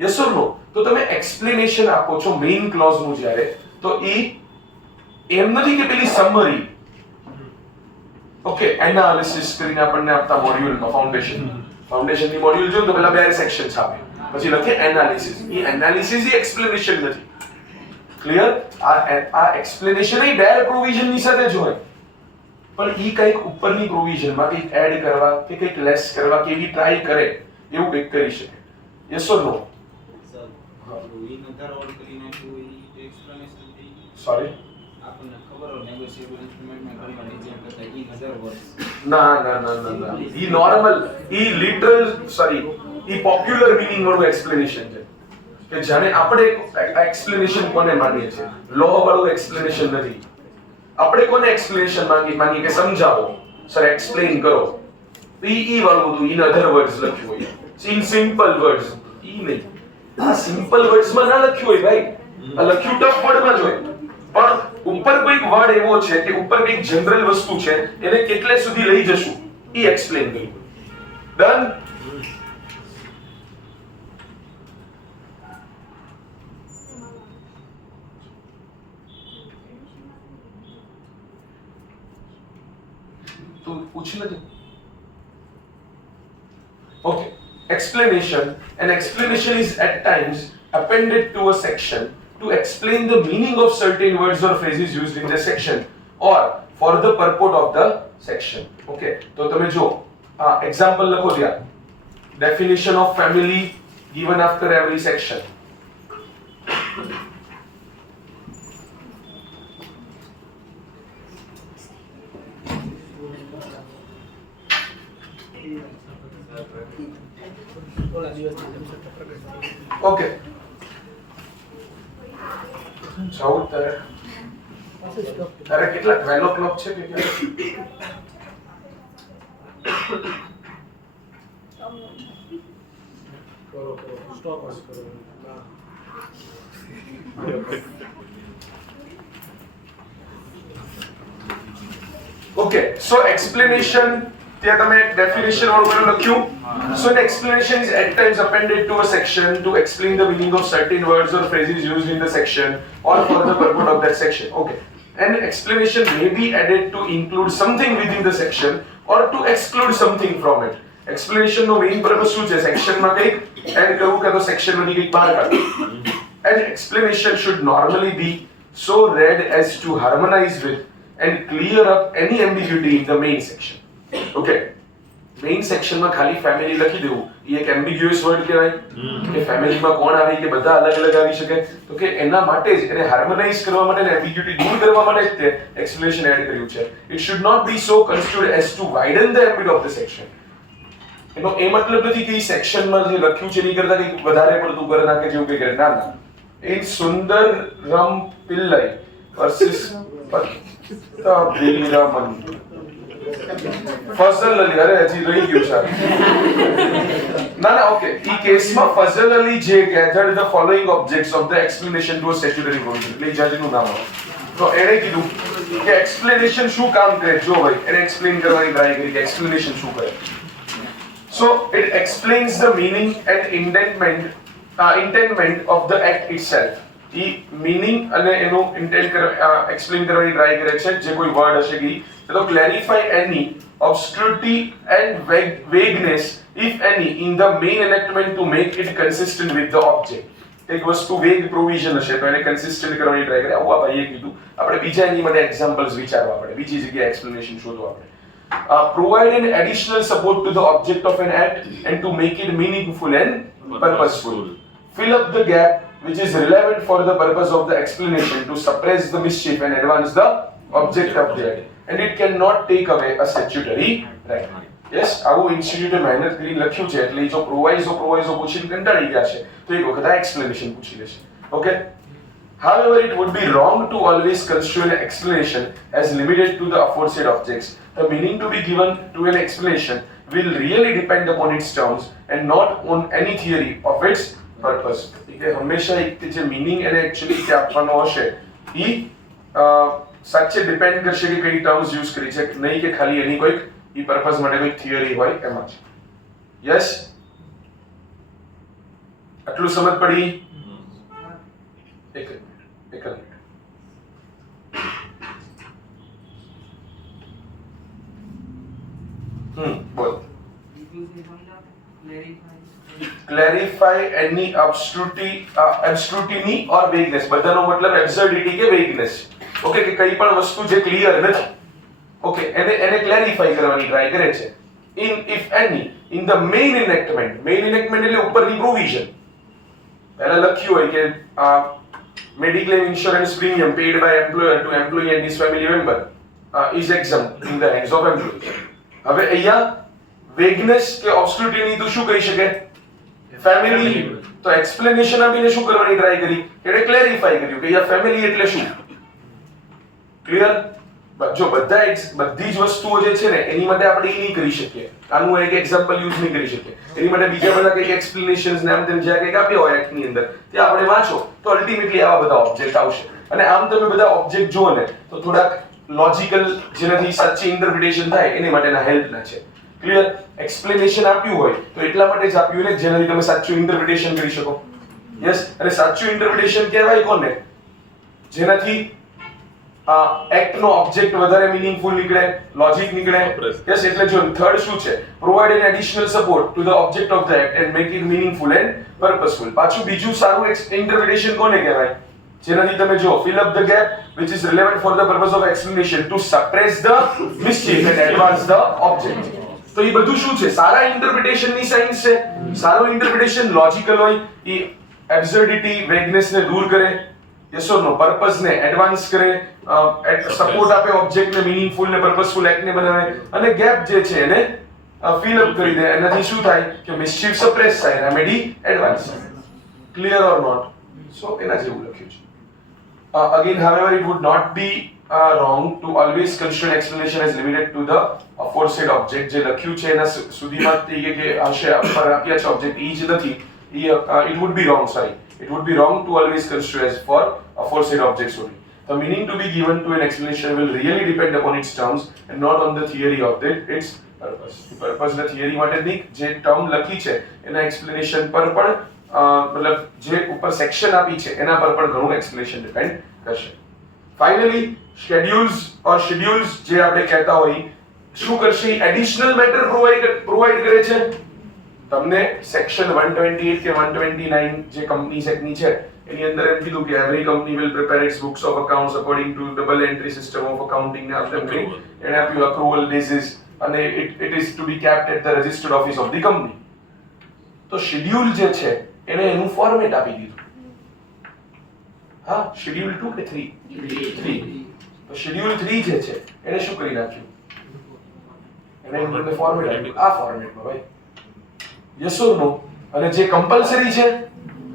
Yes or no? તો તમે એક્સપ્લેનેશન આપો છો મેઇન ક્લોઝ નું જ્યારે, તો ઈ એમ નથી કે પેલી સમરી, ઓકે, એનાલિસિસ કરીને આપણને આપતા મોડ્યુલમાં ફાઉન્ડેશન ની મોડ્યુલ જો તો પેલા બે સેક્શન્સ આપે, પછી લખે એનાલિસિસ. ઈ એનાલિસિસ ઈ એક્સપ્લેનેશન નથી. ક્લિયર? આ એક્સપ્લેનેશન એ બેર પ્રોવિઝન ની સાથે જ હોય, પણ ઈ કંઈક ઉપરની પ્રોવિઝનમાં કંઈક એડ કરવા કે કંઈક લેસ કરવા કે એવી ટ્રાય કરે એવું કંઈક કરી શકે. Yes or no? સર, ઈ નધર ઓલ કરીને ઈ એક્સપ્લેનેશન થઈ. સોરી, આપણને ખબર હોય નેગોશિયેબલ ઇન્સ્ટ્રુમેન્ટમાં ઘણીવાર ડિઝાઇન કરતા ઈ નધર વર્ડ્સ. ના, ઈ નોર્મલ, ઈ લિટરલ, સોરી, ઈ પોપ્યુલર મીનિંગ વાળું એક્સપ્લેનેશન છે કે જાણે આપણે એક્સપ્લેનેશન કોને માનીએ છીએ, લો વાળું એક્સપ્લેનેશન નથી. આપણે કોને એક્સપ્લેનેશન માનીએ કે સમજાવો, સર એક્સપ્લેન કરો, ઈ વાળું બધું ઇન અધર વર્ડ્સ લખ્યું હોય, ઇન સિમ્પલ વર્ડ્સ ઈ નહીં. આ સિમ્પલ વર્ડ્સમાં ના લખ્યું હોય ભાઈ, આ લખ્યું ટફ વર્ડમાં જ હોય, પણ ઉપર કોઈક વર્ડ એવો છે કે ઉપર કંઈક જનરલ વસ્તુ છે એને કેટલે સુધી લઈ જશું ઈ એક્સપ્લેન કર્યું. ડન? તું પૂછી લેજે. Okay, explanation. An explanation is at times appended to a section to explain the meaning of certain words or phrases used in the section or for the purport of the section. Okay, તો તમે જો example લખો ત્યાં. Definition of family given after every section. Okay. જાઉં તારે કેટલા 12 o'clock છે કે Okay, so explanation ત્યાં તમે definition વાળું લખ્યું. So an explanation is at times appended to a section to explain the meaning of certain words or phrases used in the section or for the purport of that section. Okay. An explanation may be added to include something within the section or to exclude something from it. Explanation no main purpose શું છે? Section માં કંઈક add કરવું કે તો section માંથી કંઈક બહાર કાઢવું. An explanation should normally be so read as to harmonize with and clear up any ambiguity in the main section. Okay. Main સેક્શનમાં ખાલી ફેમિલી લખી દેવું એ એક એમ્બિગ્યુઅસ વર્ડ કહેવાય કે ફેમિલીમાં કોણ આવે કે બધા અલગ અલગ આવી શકે તો કે એના માટે જ એને હાર્મોનાઇઝ કરવા માટે ને એમ્બિગ્યુટી દૂર કરવા માટે જ તે એક્સપ્લેનેશન એડ કર્યું છે. It should not be so construed as to widen the ambit of the section. એનો એ મતલબ નથી કે એ સેક્શનમાં જે લખ્યું છે એની કરતા કંઈક વધારે પડતું કરી નાખે જેવું કંઈ કરે. ના ના. In Sundaram Pillai versus Pattabiraman Fazal Ali, અરે હજી રહી ગયું છે. ના ના, ઓકે. ઈ કેસમાં ફઝલ અલી જે gathered the following objects of the explanation to a statutory provision. એટલે જજનું નામ આવે. તો એણે કીધું કે એક્સપ્લેનેશન શું કામ કરે. જો ભાઈ એને એક્સપ્લેન કરવાની ટ્રાય કરી કે એક્સપ્લેનેશન શું કરે. So it explains the meaning and intendment of the act itself. E meaning અને એનો intent explain કરવાની ટ્રાય કરે છે. જે કોઈ વર્ડ હશે કે તો clarify any obscurity and vagueness if any in the main enactment to make it consistent with the object. એક વસ્તુ વેગ પ્રોવિઝન હશે તો એને કન્સિસ્ટન્ટ કરવાની ટ્રાય કરે. આવું આ ભાઈએ કીધું. આપણે બીજા એની માટે એક્ઝામ્પલ્સ વિચારવા પડે, બીજી જગ્યાએ એક્સપ્લેનેશન શોધવા પડે. Provide an additional support to the object of an act and to make it meaningful and purposeful. Fill up the gap which is relevant for the purpose of the explanation to suppress the mischief and advance the object of the act. And it cannot take away a statutory right. Yes, આવું ઇન્સ્ટિટ્યુટે મહેનત કરી લખ્યું છે એટલે જો પ્રોવાઇઝો પૂછીને કંટાળી ગયા છે તો એક વખત આ એક્સપ્લેનેશન પૂછી લેશે. Okay. However, it would be wrong to always construe an explanation as limited to the aforesaid objects. The meaning to be given to an explanation will really depend upon its terms and not on any theory of its purpose. એટલે હંમેશા એક જે મીનિંગ એને એક્ચ્યુઅલી કે આપવાનો હશે ઈ સાચે ડિપેન્ડ કરશે કે કઈ ટર્મ્સ યુઝ કરી છે, નહીં કે ખાલી એની કોઈક ઈ પર્પસ માટે કોઈ થિયરી હોય એમાં જ. યસ, આટલું સમજ પડી? એક મિનિટ. બોલ. Clarify any obscurity or vagueness. બધાનો મતલબ absurdity કે vagueness. ઓકે, કે કઈ પણ વસ્તુ જે ક્લિયર નથી, ઓકે, એને ક્લેરિફાઈ કરવાની ટ્રાય કરે છે. If any in the main enactment એટલે ઉપરની પ્રોવિઝન પહેલા લખ્યું હોય કે medical insurance premium paid by employer to employee and his family member is exempt in the hands of employee. હવે અહીંયા vagueness કે obscurity ની તો શું કહી શકે? ફેમિલી. તો એક્સપ્લેનેશન આપીને શું કરવાની ટ્રાય કરી? એટલે ક્લેરિફાઈ કર્યું કે આ ફેમિલી એટલે શું. ક્લિયર? જો બધી જ વસ્તુઓ જે છે ને એની માટે આપણે ઈ નહીં કરી શકીએ. આનું એક એક્ઝામ્પલ યુઝ નહીં કરી શકીએ. એની માટે બીજા બધા કંઈક એક્સપ્લેનેશન્સ ને આમ તેમ જ્યાં કંઈક આપ્યા હોય એક્ટની અંદર તે આપણે વાંચો તો અલ્ટિમેટલી આવા બધા ઓબ્જેક્ટ આવશે. અને આમ તમે બધા ઓબ્જેક્ટ જુઓ ને તો થોડાક લોજિકલ જેનાથી સાચી ઇન્ટરપ્રિટેશન થાય એને માટેના હેલ્પના છે. ક્લિયર? એક્સપ્લેનેશન આપ્યું હોય તો એટલા માટે જ આપ્યું ને જેનાથી તમે સાચું ઇન્ટરપ્રિટેશન કરી શકો. યસ, અને સાચું ઇન્ટરપ્રિટેશન કહેવાય કોને? જેનાથી એક્ટ નો ઓબ્જેક્ટ વધારે મીનિંગફુલ નીકળે, લોજિક નીકળે. યસ, એટલે જો થર્ડ શું છે, provide an additional support to the object of the act and make it meaningful and purposeful. પાછું બીજું સારું ઇન્ટરપ્રિટેશન કોને કહેવાય, જેનાથી તમે જો fill up the gap which is relevant for the purpose of explanation to suppress the mischief and advance the object. તો એ બધું શું છે, સારા ઇન્ટરપ્રિટેશન ની સાયન્સ છે. સારું ઇન્ટરપ્રિટેશન લોજિકલ હોય, એ એબ્સર્ડિટી વેગનેસ ને દૂર કરે, યસ ઓર નો, પર્પસ ને એડવાન્સ કરે, સપોર્ટ આપે ઓબ્જેક્ટ ને, મીનિંગફુલ ને પર્પસફુલ એક્ટ ને બનાવે, અને ગેપ જે છે એને ફિલ અપ કરી દે. એનાથી શું થાય કે મિસ્ચીફ સપ્રેસ થાય, રેમેડી એડવાન્સ થાય. Clear or not? સો એના જેવું લખ્યું છે. Again, however, it would not be wrong to always consider explanation as limited to the aforesaid object. જે લખ્યું છે એના સુધીમાં તે કે હશે પર આપ્યા છે ઓબ્જેક્ટ ઈ જ નથી. It would be wrong, sorry. It would be wrong to always consider as for aforesaid objects only. The meaning to be given to an explanation will really depend upon its terms and not on the theory of its purpose. Purpose the theory માટે નહીં, જે ટર્મ લખી છે એના એક્સપ્લેનેશન પર પણ મતલબ જે ઉપર સેક્શન આપી છે એના પર પણ ઘણું એક્સપ્લેનેશન ડિપેન્ડ કરશે. ફાઇનલી શેડ્યુલ્સ જે આપણે કહેતા હોય, શું કરશે, એડિશનલ મેટર પ્રોવાઇડ કરે છે. તમને સેક્શન 128 કે 129 જે કંપનીઝ એક્ટની છે એની અંદર એમ કીધું કે every company will prepare its books of accounts according to double entry system of accounting ને આપણે એને આપ્યું અક્રુવલ બેસિસ, અને it is to be kept at the registered office of the company. તો શેડ્યુલ જે છે એને એનું ફોર્મેટ આપી દીધું. હા, શેડ્યુલ 2 કે 3? તો શેડ્યુલ 3 જે છે એને શું કરી નાખ્યું, એને એનું ફોર્મેટ આપ્યું આ ફોર્મેટમાં ભાઈ. યસ ઓર નો? અને જે કમ્પલ્સરી છે,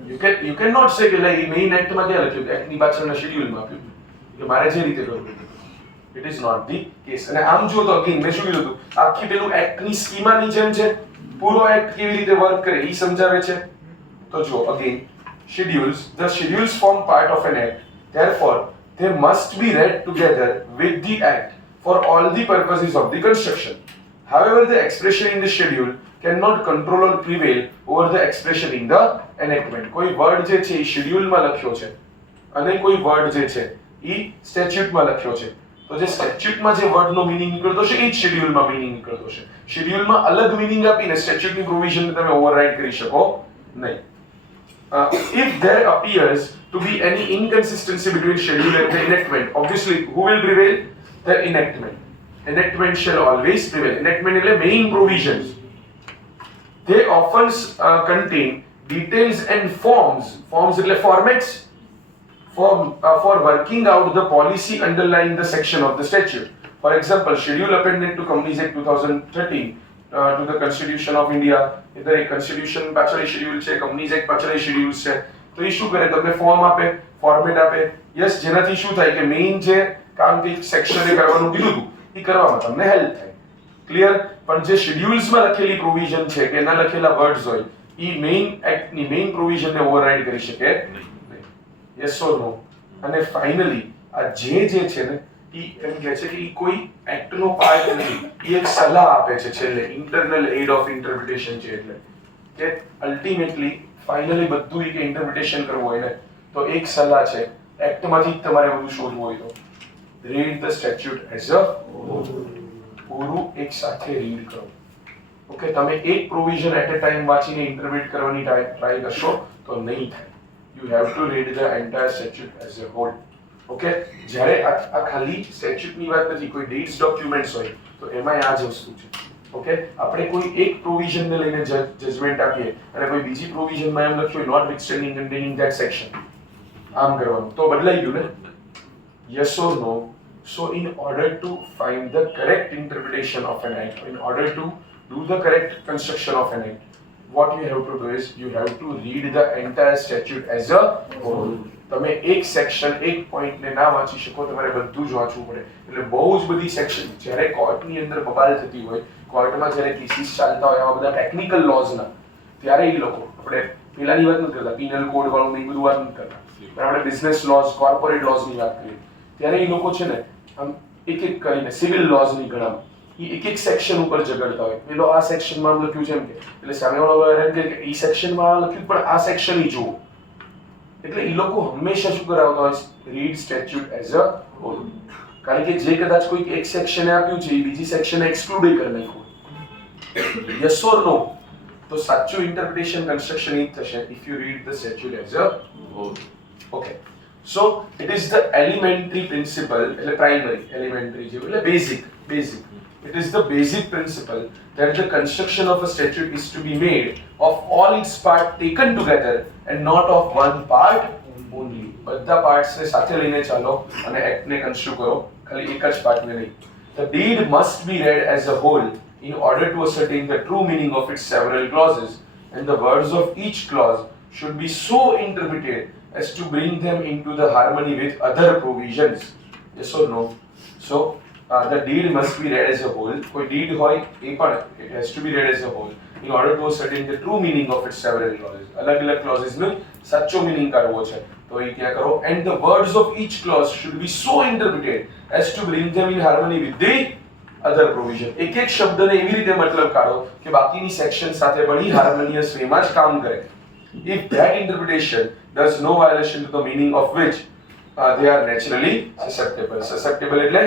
યુ કેન નોટ સે કે લાઈક મેઇન એક્ટ માં ક્યાં લખ્યું, એક્ટ ની પાછળના શેડ્યુલમાં આપ્યું કે મારે જે રીતે કરવું. It is not the case. અને આમ જો તો અગેન મેં શું કીધું હતું, આખી પેલું એક્ટ ની સ્કીમાની જેમ છે, પૂરો એક્ટ કેવી રીતે વર્ક કરે એ સમજાવે છે. તો જો again the schedules form part of an act, therefore they must be read together with the act for all the purposes of the construction. However, the expression in the schedule cannot control or prevail over the expression in the enactment. કોઈ વર્ડ જે છે એ શેડ્યુલમાં લખ્યો છે અને કોઈ વર્ડ જે છે એ સ્ટેચ્યુટમાં લખ્યો છે. તો જે સ્ટેચ્યુટમાં જે વર્ડનો મીનિંગ નીકળતો છે એ જ શેડ્યુલમાં મીનિંગ નીકળતો છે. શેડ્યુલમાં અલગ મીનિંગ આપીને સ્ટેચ્યુટની પ્રોવિઝનને તમે ઓવરરાઇડ કરી શકો નહીં. If there appears to be any inconsistency between schedule and the enactment, obviously who will prevail? The enactment. Enactment shall always prevail. Enactment એટલે main provisions. They often contain details and forms. Forms એટલે formats for working out the policy underlying the section of the statute. For example, schedule appended to Companies Act 2013 to the Constitution of India. इधर एक Constitution પાછળ schedule છે, Companies Act પાછળ schedule છે. તો એ શું કરે, તમને ફોર્મ આપે, ફોર્મેટ આપે. યસ, જેનાથી શું થાય કે મેઇન જે કામ કે સેક્શને કરવાનું કીધું હતું એ કરવામાં તમને હેલ્પ થાય. ક્લિયર? પણ જે શેડ્યુલ્સમાં લખેલી પ્રોવિઝન છે કે એના લખેલા વર્ડ્સ હોય એ મેઇન એક્ટની મેઇન પ્રોવિઝનને ઓવરરાઇડ કરી શકે નહીં. યસ ઓર નો? અને ફાઇનલી આ જે છે ને એ એમ કહે છે કે એ કોઈ એક્ટનો પાર્ટ નથી, એ એક સલાહ આપે છે છેલ્લે, ઇન્ટરનલ એડ ઓફ ઇન્ટરપ્રિટેશન છે. એટલે કે અલ્ટિમેટલી ફાઇનલી બધું કે ઇન્ટરપ્રિટેશન કરવું હોય ને તો એક સલાહ છે, એક્ટમાંથી જ તમારે બધું શોધવું હોય તો read the statute as a પૂરું એક સાથે રીડ કરો. ઓકે, તમે એક પ્રોવિઝન એટ અ ટાઈમ વાંચીને ઇન્ટરપ્રિટ કરવાની ટ્રાય કરશો તો નહીં થાય. You have to read the entire statute as a whole. Okay, જ્યારે આ ખાલી સ્ટેચ્યુટની વાત નથી, કોઈ ડેટ્સ ડોક્યુમેન્ટ્સ હોય તો એમાં આ જ વસ્તુ છે. ઓકે, આપણે કોઈ એક પ્રોવિઝનને લઈને જજમેન્ટ આપીએ અને કોઈ બીજી પ્રોવિઝનમાં એમ લખ્યું હોય notwithstanding containing that section, આમ કરવાનું તો બદલાઈ ગયું ને? Yes or no? So in order to find the correct interpretation of an act, in order to do the correct construction of an act, what you have to do is you have to read the entire statute as a whole. તમે એક સેક્શન એક પોઈન્ટને ના વાંચી શકો, તમારે બધું જ વાંચવું પડે. એટલે બહુ જ બધી સેક્શન, જ્યારે કોર્ટની અંદર બબાલ થતી હોય, કોર્ટમાં જ્યારે કેસીસ ચાલતા હોય આવા બધા ટેકનિકલ લોઝના, ત્યારે એ લોકો, આપણે પેલાની વાત નથી કરતા, પિનલ કોડ વાળું એ બધું વાત નથી કરતા, આપણે બિઝનેસ લોઝ, કોર્પોરેટ લોઝની વાત કરીએ, ત્યારે એ લોકો છે ને આમ એક એક કરીને સિવિલ લોઝની ગણામાં એ એક એક સેક્શન ઉપર ઝઘડતા હોય. પેલો આ સેક્શનમાં આમ લખ્યું છે એમ કે, એટલે સામેવાળો એમ કે એ સેક્શનમાં આ લખ્યું પણ આ સેક્શન ઈ જુઓ. એટલે એ લોકો હંમેશા શું કરાવતા હોય, read statute as a whole. કારણ કે જે કદાચ કોઈ એક સેક્શને આપ્યું છે એ બીજી સેક્શને એક્સક્લુડ કરી નાખ્યું, યસ ઓર નો, તો સાચું ઇન્ટરપ્રિટેશન કન્સ્ટ્રક્શન એ થશે if you read the statute as a whole. Okay, so it is the elementary principle, એટલે પ્રાઇમરી, એલિમેન્ટરી જેવું એટલે basic. It is the basic principle that the construction of a statute is to be made of all its parts taken together and not of one part only. બધા parts ને સાથે લઈને ચાલો અને act ને construe કરો, ખાલી એક જ part ને નહીં. The deed must be read as a whole in order to ascertain the true meaning of its several clauses, and the words of each clause should be so interpreted as to bring them into the harmony with other provisions. Yes or no? So the deed must be read as a whole. કોઈ deed હોય એ પણ it has to be read as a whole in order to ascertain the true meaning of its several clauses. અલગ-અલગ clauses નો સાચો meaning કાઢવો છે તો એ ક્યાં કરો, and the words of each clause should be so interpreted as to bring them in harmony with the other provision. એક એક શબ્દને એવી રીતે મતલબ કાઢો કે બાકીની સેક્શન સાથે પણ હાર્મોનિયસ વેમાં જ કામ કરે. If that interpretation does no violation to the meaning of which they are naturally susceptible. Susceptible એટલે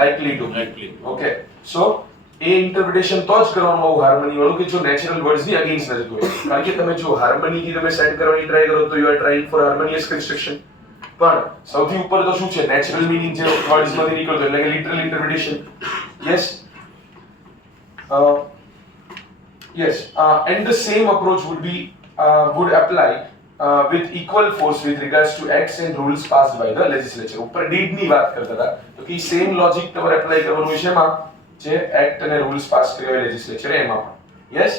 likely to be. Okay. So A interpretation તો જ કરવાનું આવું હાર્મની વાળું કે જો નેચરલ વર્ડ્સ ની અગેન્સ્ટ ન જતું હોય. કારણ કે તમે જો હાર્મની થી તમે સેટ કરવાની ટ્રાય કરો તો you are trying for harmonious construction. પણ સૌથી ઉપર તો શું છે, નેચરલ મીનિંગ જે વર્ડ્સ માંથી નીકળતો એટલે કે literal interpretation. Yes and the same approach would apply with equal force with regards to acts and rules passed by the legislature. ઉપર deed ની વાત કરતા હતા તો કે સેમ લોજિક તમારે એપ્લાય કરવાનું છે એમાં જે એક્ટ અને રૂલ્સ પાસ કર્યા હોય લેજિસ્લેચર એમાં પણ. Yes,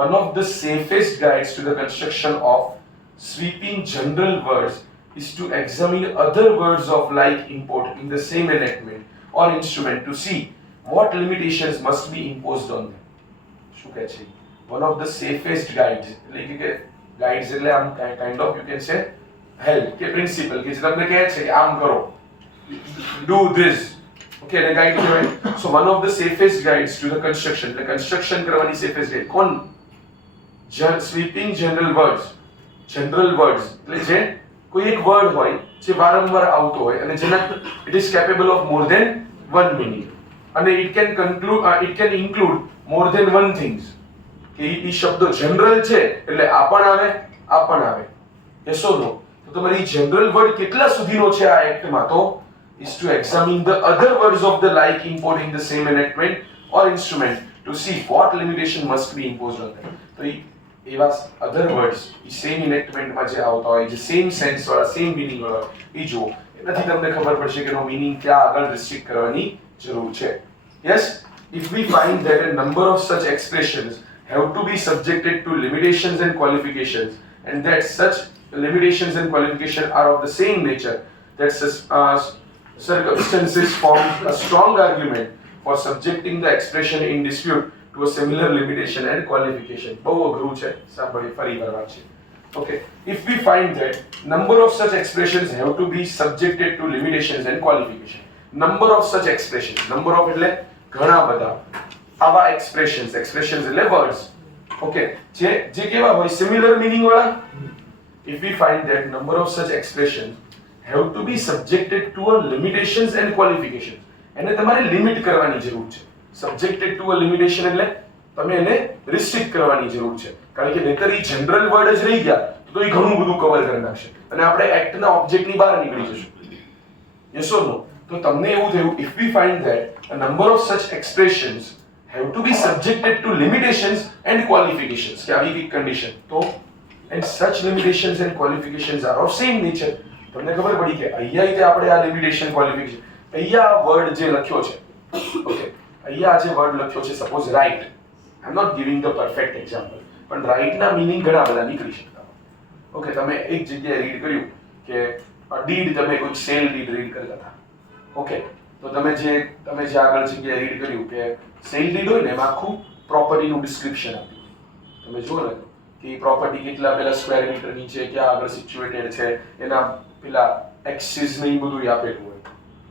one of the safest guides to the construction of sweeping general words is to examine other words of like import in the same enactment or instrument to see what limitations must be imposed on them. શું કહે છે, one of the safest guides એટલે કે ગાઈડ્સ એટલે આમ kind of you can say help કે પ્રિન્સિપલ કે જે તમને કહે છે કે આમ કરો, ડુ ધીસ. ઓકે, એને ગાઈડ કહેવાય. So one of the safest guides to the construction, એટલે કન્સ્ટ્રક્શન કરવાની સેફેસ્ટ ગાઈડ કોણ, સ્વીપિંગ જનરલ વર્ડ્સ એટલે જે કોઈ એક વર્ડ હોય જે વારંવાર આવતો હોય અને જેના it is capable of more than one meaning અને it can include more than one things. કે એ શબ્દો જનરલ છે એટલે આ પણ આવે. Yes or no? તો તમારી જનરલ વર્ડ કેટલા સુધીનો છે આ એક્ટમાં, તો is to examine the other words of the like import in the same enactment or instrument to see what limitation must be imposed on them. તો એવા other words એ સેમ enactmentમાં જે આવતા હોય, જે સેમ સેન્સ વાળા, સેમ મીનિંગ વાળા, એ જુઓ. એનાથી તમને ખબર પડશે કે એનો મીનિંગ ક્યાં આગળ રિસ્ટ્રિક્ટ કરવાની જરૂર છે. Yes, if we find that a number of such expressions have to be subjected to limitations and qualifications, and that such limitations and qualifications are of the same nature, that circumstances form a strong argument for subjecting the expression in dispute to a similar limitation and qualification. બહુ અઘરું છે, સાંભળી ફરીવાર વાંચીએ. Okay, if we find that number of such expressions have to be subjected to limitations and qualification. Number of such expressions, number of એટલે ઘણા બધા આવા expressions એટલે words. Okay, જે કેવા હોય, similar meaning વાળા. If we find that number of such expressions have to be subjected to a limitations and qualifications, એને તમારે લિમિટ કરવાની જરૂર છે. Subjected to a limitation એટલે તમે એને રિસ્ટ્રિક્ટ કરવાની જરૂર છે. કારણ કે નહીતર ઈ જનરલ વર્ડ જ રહી ગયા તો એ ઘણું બધું કવર કરી નાખશે અને આપણે એક્ટના ઓબ્જેક્ટની બહાર નીકળી જશું. Yes or no? તો તમને એવું થયું, if we find that a number of such expressions have to be subjected to limitations and qualifications, કે આવી એક કન્ડિશન, તો and such limitations and qualifications are of same nature. તમને ખબર પડી કે અહીંયા રીતે આપણે આ લિમિટેશન ક્વોલિફિકેશન, અહીંયા વર્ડ જે લખ્યો છે, ઓકે, અહીંયા જે વર્ડ લખ્યો છે suppose right, I am not giving the perfect example, પણ રાઈટના મીનિંગ ઘણા બધા નીકળી શકતા. ઓકે, તમે એક જગ્યાએ રીડ કર્યું કે ડીડ, તમે કોઈ સેલ ડીડ રીડ કરતા હતા. ઓકે, તો તમે જે આગળ જગ્યાએ રીડ કર્યું કે સેલ ડીડ હોય ને એમાં આખું પ્રોપર્ટીનું ડિસ્ક્રિપ્શન આપ્યું. તમે જુઓ ને કે પ્રોપર્ટી કેટલા પેલા સ્ક્વેર મીટરની છે, ક્યાં આગળ સિચ્યુએટેડ છે, એના પેલા એક્સિસ ને એ બધું આપેલું હોય.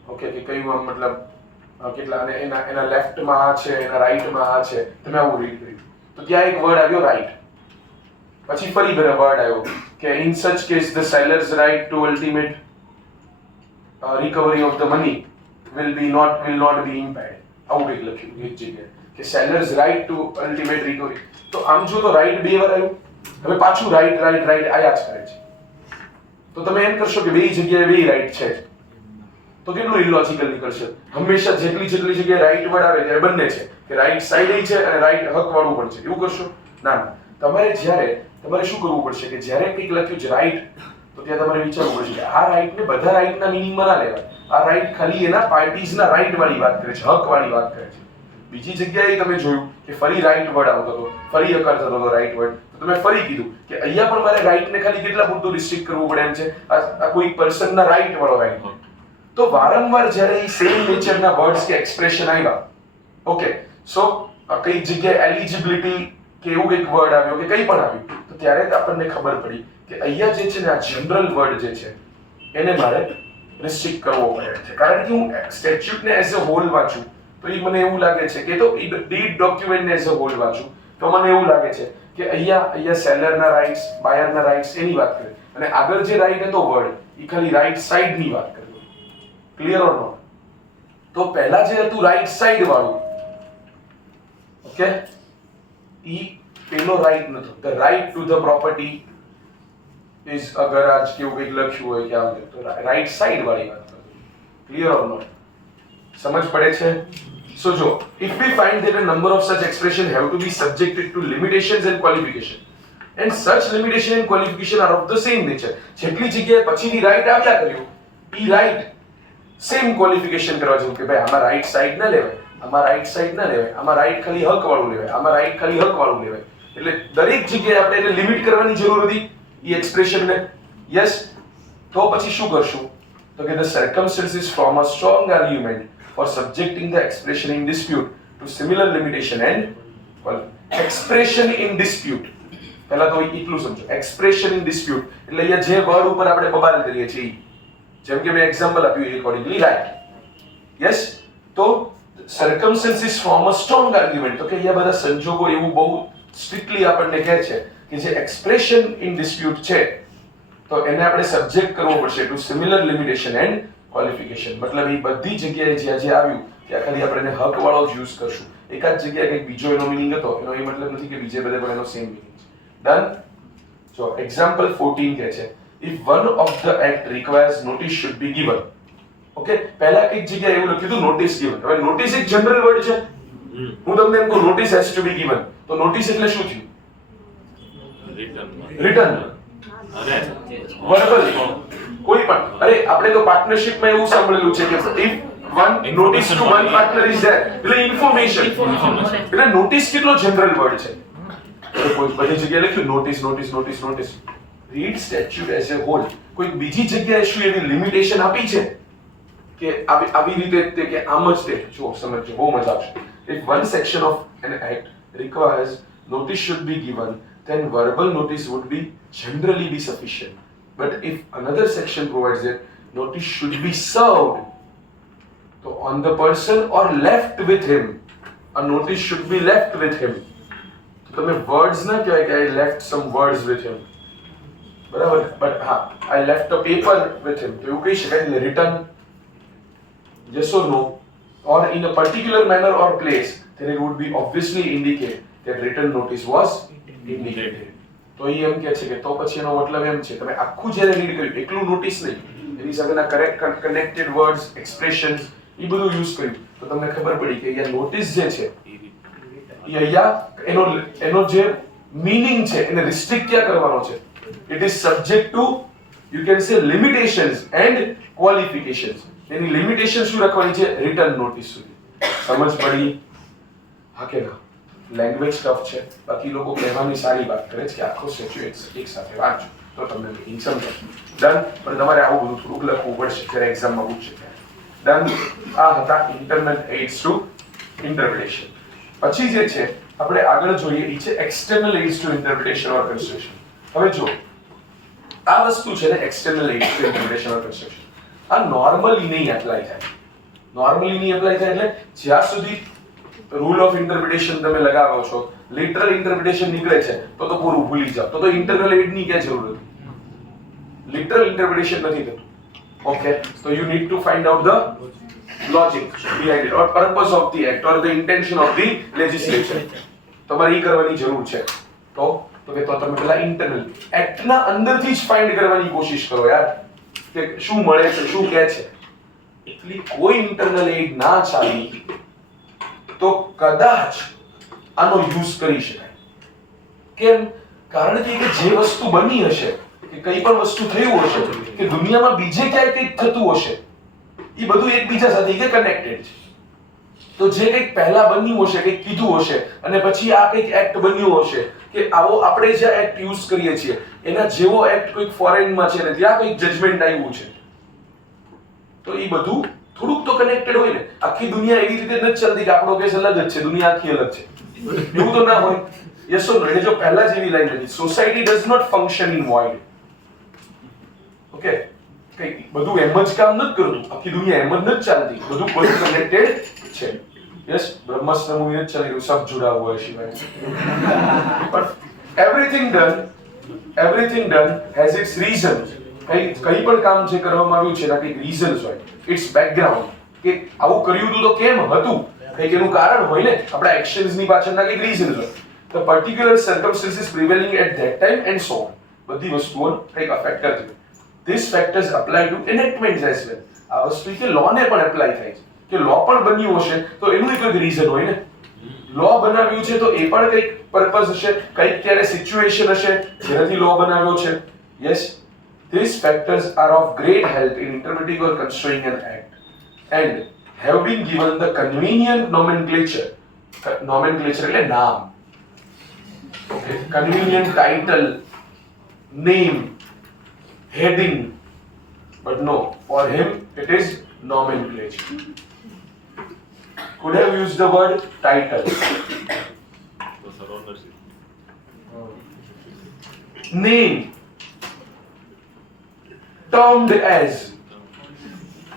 ઓકે, કે કયું આમ મતલબ કેટલા, અને એના લેફ્ટમાં આ છે, એના રાઈટમાં આ છે. તમે આવું રીડ કર્યું તો ત્યાં એક વર્ડ આવ્યો રાઈટ. પછી ફરી વર્ડ આવ્યો કે in such case the seller's right to ultimate recovery of the money will not be impaired. આવું કંઈક લખ્યું એક જગ્યાએ કે seller's right to ultimate recovery. તો આમ જો તો રાઇટ બે વાર આવ્યું, હવે પાછું રાઇટ આયા જ કરે છે. તો તમે એમ કરશો કે બે જગ્યાએ બે રાઇટ છે, તો કેટલું ઇલોજિકલ નીકળશે. હંમેશા જેટલી જગ્યાએ રાઇટ વર્ડ આવે ત્યારે બંને છે કે રાઇટ સાઈડ છે અને રાઇટ હક વાળું પણ છે, એવું કરશો ના. તમારે શું કરવું પડશે કે જ્યારે કંઈક લખ્યું છે રાઇટ, તો ત્યાં તમારે વિચારવું પડશે કે આ રાઇટ ને બધા રાઇટના મિનિંગમાં ના લેવાય. આ રાઇટ ખાલી એના પાર્ટીઝના રાઇટ વાળી વાત કરે છે, હક વાળી વાત કરે છે. બીજી જગ્યાએ તમે જોયું કે ફરી રાઇટ વર્ડ આવતો હતો, ફરી અકર થતો હતો રાઇટ વર્ડ, તો તમે ફરી કીધું કે અહીંયા પણ મારે રાઇટ ને ખાલી કેટલા પૂરતું રિસ્ટ્રિક્ટ કરવું પડે એમ છે, આ કોઈ પર્સનના રાઇટ વાળો રાઇટ. તો વારંવાર જ્યારે એ સેમ નેચરના વર્ડ્સ કે એક્સપ્રેશન આવ્યા, ઓકે, સો કઈ જગ્યાએ એલિજિબિલિટી કે એવું એક વર્ડ આવ્યો કે કંઈ પણ આવ્યું, તો ત્યારે જ આપણને ખબર પડી કે અહીંયા જે છે ને આ જનરલ વર્ડ જે છે એને મારે રિસ્ટ્રિક્ટ કરવો પડે છે. કારણ કે હું સ્ટેચ્યુટને એઝ અ હોલ વાંચું તો એ મને એવું લાગે છે કે તો ડીડ ડોક્યુમેન્ટને એઝ અ હોલ વાંચું તો મને એવું લાગે છે કે અહીંયા સેલરના રાઇટ્સ, બાયરના રાઇટ્સ એની વાત કરે, અને આગળ જે રાઇટ હતો વર્ડ એ ખાલી રાઇટ સાઈડની વાત કરે. Clear or not? તો પહેલા જે હતું રાઇટ સાઈડ વાળું, ઓકે, ઈ પેલો રાઇટ નતો. The right to the property is અગર આજ કેવું કંઈક લખ્યું હોય કે આમ તો રાઇટ સાઈડ વાળી વાત કરો. Clear or not? સમજ પડે છે? સો જો if we find that a number of such expression have to be subjected to limitations and qualification and such limitation and qualification are of the same nature, જેટલી જગ્યાએ પછીની રાઇટ આવ્યા કર્યું ઈ રાઇટ સેમ ક્વોલિફિકેશન કરવા જેવું કે ભાઈ આમાં રાઇટ સાઈડ ના લેવાય, આમાં રાઇટ સાઈડ ના લેવાય, આમાં રાઇટ ખાલી હક વાળું લેવાય, આમાં રાઇટ ખાલી હક વાળું લેવાય. એટલે દરેક જગ્યાએ આપણે એને લિમિટ કરવાની જરૂર હતી ઈ એક્સપ્રેશનને. યસ. તો પછી શું કરશું? તો કે the circumstances form a strong argument for subjecting the expression in dispute to similar limitation and expression in dispute. પહેલા તો એટલું સમજો, expression in dispute એટલે અહીંયા જે વર્ડ ઉપર આપણે બબાલ કરીએ છીએ, જેમ કે મેં એક્ઝામ્પલ આપ્યું એકોર્ડિંગલી રાઈટ. યસ. તો circumstances form a strong argument, તો કે અહીંયા બધા સંજોગો એવું બહુ સ્ટ્રિક્ટલી આપણને કહે છે કે જે એક્સપ્રેશન ઇન ડિસ્પ્યુટ છે તો એને આપણે સબ્જેક્ટ કરવો પડશે to similar limitation and qualification. મતલબ એ બધી જગ્યાએ જ્યાં જે આવ્યું ત્યાં ખાલી આપણે એને હક વાળો જ યુઝ કરશું. એકાદ જગ્યાએ કંઈક બીજો એનો મીનિંગ હતો, એનો એ મતલબ નથી કે બીજે બધે પણ એનો સેમ મીનિંગ છે. ડન. જો એક્ઝામ્પલ 14 કહે છે if one of the act requires notice should be given. Okay, પહેલા કઈક જગ્યાએ એવું લખ્યું હતું નોટિસ given. હવે નોટિસ એક જનરલ વર્ડ છે. હું તમને એમ કહું notice has to be given, તો નોટિસ એટલે શું થયું? રિટર્ન. વર્બલ કોઈ પણ. અરે આપણે તો પાર્ટનરશિપમાં એવું સાંભળેલું છે કે if one notice to one partner is there એટલે ઇન્ફોર્મેશન. એટલે નોટિસ કેટલો જનરલ વર્ડ છે. કોઈ બધી જગ્યાએ લખ્યું notice notice notice notice. Read statute as a whole. કોઈ બીજી જગ્યાએ શું એવી લિમિટેશન આપી છે કે આવી રીતે તે કે આમ જ તે જો સમજો બહુ મજા આવશે. if one section of an act requires notice should be given then verbal notice would be generally be sufficient, but if another section provides that notice should be served so on the person or left with him, a notice should be left with him. તો તમે words ના કહેવાય કે I left some words with him, બરાબર, but હા I left a paper with him, તો એવું કહી શકાય ને written, yes or no, or in a particular manner or place, then it would be obviously indicate that written notice was indicated. તો એ એમ કહે છે કે તો પછી એનો મતલબ એમ છે તમે આખું જ્યારે રીડ કર્યું એકલું નોટિસ નહીં, એની સાથેના કરેક્ટ કનેક્ટેડ વર્ડ્સ, એક્સપ્રેશન્સ એ બધું યુઝ કર્યું તો તમને ખબર પડી કે અહીંયા નોટિસ જે છે એ અહીંયા એનો જે મીનિંગ છે એને રિસ્ટ્રિક્ટ ક્યાં કરવાનો છે? It is subject to you can સે limitations and qualifications. Any limitation શું રાખવાની છે? રિટર્ન નોટિસ સુધી. સમજ પડી? હા કે ના? લેંગ્વેજ ટફ છે, બાકી લોકો કહેવાની સારી વાત કરે છે કે આખો સ્ટેચ્યુ એક સાથે વાંચો તો તમને મીનિંગ સમજો. ડન. પણ તમારે આવું બધું થોડુંક લખવું પડશે જ્યારે એક્ઝામમાં પૂછશે ત્યારે. ડન. આ હતા ઇન્ટરનલ એડ્સ ટુ ઇન્ટરપ્રિટેશન. પછી જે છે આપણે આગળ જોઈએ એ છે એક્સટર્નલ એડ્સ ટુ ઇન્ટરપ્રિટેશન ઓર કન્સ્ટ્રક્શન. હવે જો આ વસ્તુ છે ને એક્સટર્નલ એડ્સ ટુ ઇન્ટરપ્રિટેશન ઓર કન્સ્ટ્રક્શન, આ નોર્મલી નહીં એપ્લાય થાય. નોર્મલી નહીં એપ્લાય થાય એટલે જ્યાં સુધી રૂલ ઓફ ઇન્ટરપ્રિટેશન તમે લગાવો છો લિટરલ ઇન્ટરપ્રિટેશન નીકળે છે તો પૂરું ભૂલી જાઓ, તો ઇન્ટરનલ એડ ની ક્યાં જરૂર હતી? લિટરલ ઇન્ટરપ્રિટેશન નથી થતું. Okay, so you need to find out the logic behind it or purpose of the act or the intention of the legislation. તમારે ઈ કરવાની જરૂર છે. તો કે તો તમે પેલા ઇન્ટરનલ એક્ટ ના અંદરથી જ ફાઇન્ડ કરવાની કોશિશ કરો યાર, કે શું મળે છે, શું કહે છે. એટલી કોઈ ઇન્ટરનલ એડ ના ચાલી તો કદાચ આનો યુઝ કરી શકાય. કેમ? કારણ કે જે વસ્તુ બની હશે, કે કઈ પણ વસ્તુ થયું હશે, કે દુનિયામાં બીજે ક્યાંય કંઈક થતું હશે, એ બધું એકબીજા સાથે કનેક્ટેડ છે. તો જે કંઈક પહેલા બન્યું હશે, કંઈક કીધું હશે, અને પછી આ કંઈક એક્ટ બન્યું હશે, કે આવો આપણે જે એક્ટ યુઝ કરીએ છીએ એના જેવો એક્ટ કોઈક ફોરેનમાં છે ને ત્યાં કંઈક જજમેન્ટ આવ્યું છે, તો એ બધું થોડુંક તો કનેક્ટેડ હોય ને. આખી દુનિયા એવી રીતે નથી ચાલતી કે આપણો કેસ અલગ જ છે, દુનિયા આખી અલગ છે, એવું તો ના હોય. Yes or no? એટલે જો પહેલા જેવી લાઈન હતી, society does not function in void. Okay, કઈ બધું એમ જ કામ નથી કરતું, આખી દુનિયા એમ જ નથી ચાલતી, બધું કનેક્ટેડ છે. યસ, બ્રહ્માસ્ત્ર મૂવી જ ચાલી રહ્યું, સબ જુડા હુઆ है शिवाय. પણ everything done has its reason. કઈ પણ કામ જે કરવામાં આવ્યું છે એના કંઈક રીઝન્સ હોય, ઇટ્સ બેકગ્રાઉન્ડ, કે આવું કર્યું હતું તો કેમ હતું, કંઈક એનું કારણ હોય ને. આપણા એક્શન્સ ની પાછળના કંઈક રીઝન્સ હોય, the particular circumstances prevailing at that time and so on. બધી વસ્તુઓ કંઈક અફેક્ટ કરતી હોય. These factors apply to enactments as well. આ વસ્તુ કે લો ને પણ એપ્લાય થાય છે, કે લો પણ બન્યું હશે તો એનું એક રીઝન હોય ને. લો બનાવ્યું છે તો એ પણ કંઈક પર્પઝ હશે, કંઈક ત્યારે સિચ્યુએશન હશે જેનાથી લો બનાવ્યો છે. Yes, these factors are of great help in interpreting or construing an act and have been given the convenient nomenclature. Nomenclature એટલે નામ. Okay, convenient title, name, heading, but no, for him it is nomenclature. Could have used the word title. Name, termed as,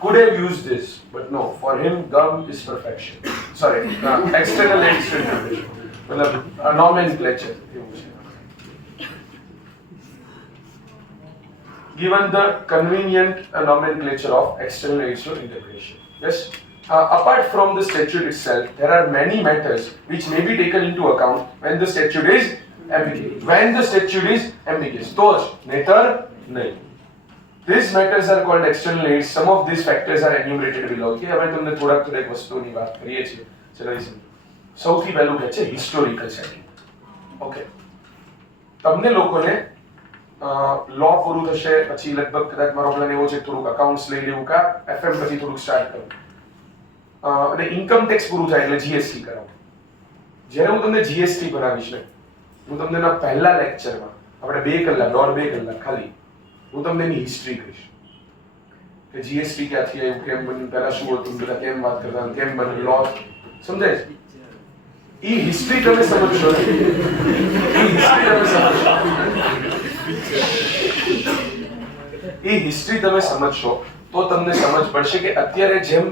could have used this, but no, for him gum is perfection. Sorry, external and external. मतलब nomenclature. Given the convenient nomenclature of external and external integration. Yes. Apart from the statute itself, there are many matters which may be taken into account when the statute is ambiguous. When the statute is ambiguous, તો જ નહીતર નહીં. These matters are called external aids. Some of these factors are enumerated below. કે હવે તમને થોડીક વસ્તુની વાત કરીએ છીએ. ચલો લisten. સૌથી પહેલું કહે છે હિસ્ટોરિકલ સેટિંગ. ઓકે, તમને લોકોને લો પૂરું થશે પછી લગભગ કદાચ મારો પ્લાન એવો છે થોડુંક અકાઉન્ટ્સ લઈ લેવું, કા એફએમ પછી થોડુંક સ્ટાર્ટ કરું, અને ઇન્કમ ટેક્સ પૂરું થાય એટલે જીએસટી કરાવું. જ્યારે હું તમને જીએસટી ભણાવીશ ને, હું તમને એના પહેલા લેક્ચરમાં આપણે 2 કલાક 2.5 કલાક ખાલી હું તમને એની હિસ્ટ્રી કહીશ કે જીએસટી ક્યાંથી આવ્યું, કેમ બન્યું, પહેલા શું હતું, બધા કેમ વાત કરતા, કેમ બન્યું લો. સમજાય છે? એ હિસ્ટ્રી તમે સમજશો ને, એ હિસ્ટ્રી તમે સમજશો તો તમને સમજ પડશે કે અત્યારે જેમ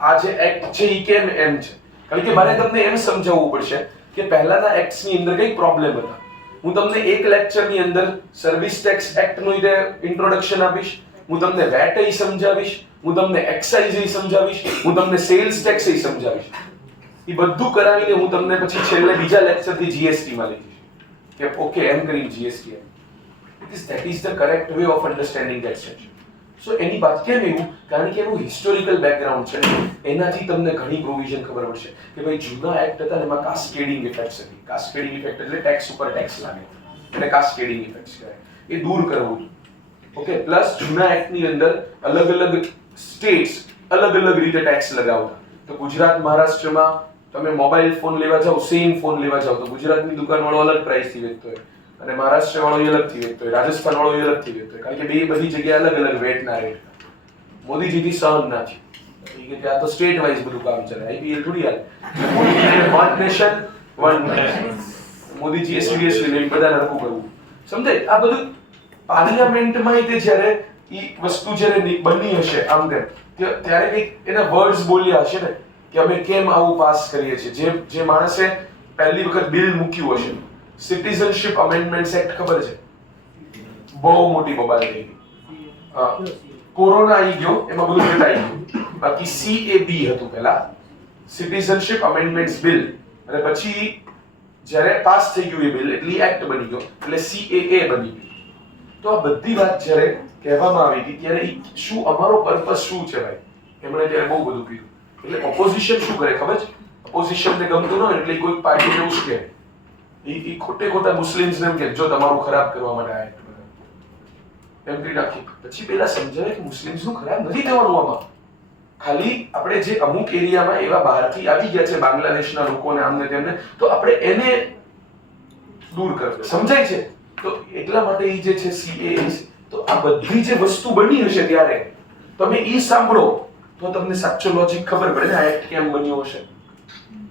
આ જે એક્ટ છે ઈ કેમ એમ છે. કારણ કે મારે તમને એમ સમજાવવું પડશે કે પહેલાના એક્ટ્સ ની અંદર કઈ પ્રોબ્લેમ હતા. હું તમને એક લેક્ચર ની અંદર સર્વિસ ટેક્સ એક્ટ નું ઇન્ટ્રોડક્શન આપીશ, હું તમને વેટ એ સમજાવીશ, હું તમને એક્સાઇઝ એ સમજાવીશ, હું તમને સેલ્સ ટેક્સ એ સમજાવીશ. એ બધું કરાવીને હું તમને પછી છેલ્લે બીજા લેક્ચર થી જીએસટી માં લઈ જઈશ કે ઓકે એમ કરીને જીએસટી એમ. That is the correct way of understanding that section. So એની વાત કેમ એવું? કારણ કે એનું હિસ્ટોરિકલ બેકગ્રાઉન્ડ છે, એનાથી તમને ઘણી પ્રોવિઝન ખબર પડશે કે ભાઈ જૂના એક્ટ હતા એમાં કાસ્કેડિંગ ઇફેક્ટ્સ હતી. કાસ્કેડિંગ ઇફેક્ટ એટલે ટેક્સ ઉપર ટેક્સ લાગે, એટલે કાસ્કેડિંગ ઇફેક્ટ્સ કહેવાય. એ દૂર કરવું. ઓકે, પ્લસ જૂના એક્ટ ની અંદર અલગ અલગ સ્ટેટ્સ અલગ અલગ રીતે ટેક્સ લગાવતા. તો ગુજરાત મહારાષ્ટ્રમાં તમે મોબાઈલ ફોન લેવા જાઓ, સેમ ફોન લેવા જાઓ તો ગુજરાતની દુકાનવાળો અલગ પ્રાઇસથી વેચતો હોય અને મહારાષ્ટ્ર વાળો અલગથી વેચતો હોય, રાજસ્થાન વાળો અલગથી વેચતો હોય, કારણ કે બે બધી જગ્યાએ અલગ અલગ વેટના રેટ. મોદીજીથી સહન ના થયું કે આ તો સ્ટેટ વાઇઝ બધું કામ ચાલે, આઈપીએલ થોડી હાલે. Modiji one nation one tax, મોદીજીએ સિરિયસલી લઈને બધાને હરખું કરવું. સમજાય? આ બધું પાર્લિયામેન્ટમાં તે જ્યારે ઈ વસ્તુ જ્યારે બની હશે આમ તેમ ત્યારે કંઈક એના વર્ડ્સ બોલ્યા હશે ને કે અમે કેમ આવું પાસ કરીએ છીએ. જે માણસે પહેલી વખત બિલ મૂક્યું હશે? સિટીઝનશિપ અમેન્ડમેન્ટ્સ એક્ટ ખબર છે? બહુ મોટી બબાલ થઈ ગઈ. કોરોના આવી ગયો, એમાં બધું ડેટા આવી ગયું. બાકી CAB હતું પહેલા, સિટીઝનશિપ અમેન્ડમેન્ટ્સ બિલ, અને પછી જ્યારે પાસ થઈ ગયું એ બિલ એટલે એક્ટ બની ગયો એટલે CAA બની ગયું. તો આ બધી વાત જ્યારે કહેવામાં આવી હતી ત્યારે શું અમારો પર્પસ શું છે ભાઈ, એમણે ત્યારે બહુ બધું કીધું. એટલે ઓપોઝિશન શું કરે ખબર છે? ઓપોઝિશન ને ગમતું ન હોય એટલે કોઈ પાર્ટી એવું શું કહે, એ ખોટે ખોટા મુસ્લિમ્સ ને એમ કે જો તમારું ખરાબ કરવા માટે આ એક્ટ બનાવ્યો એમ કરી નાખી. પછી પેલા સમજાવે કે મુસ્લિમ્સ નું ખરાબ નથી થવાનું આમાં, ખાલી આપણે જે અમુક એરિયામાં એવા બહારથી આવી ગયા છે બાંગ્લાદેશના લોકોને આમને તેમને, તો આપણે એને દૂર કરવું. સમજાય છે? તો એટલા માટે એ જે છે CAA, તો આ બધી જે વસ્તુ બની હશે ત્યારે તમે ઈ સાંભળો તો તમને સાચો લોજિક ખબર પડે ને આ એક્ટ કેમ બન્યો હશે.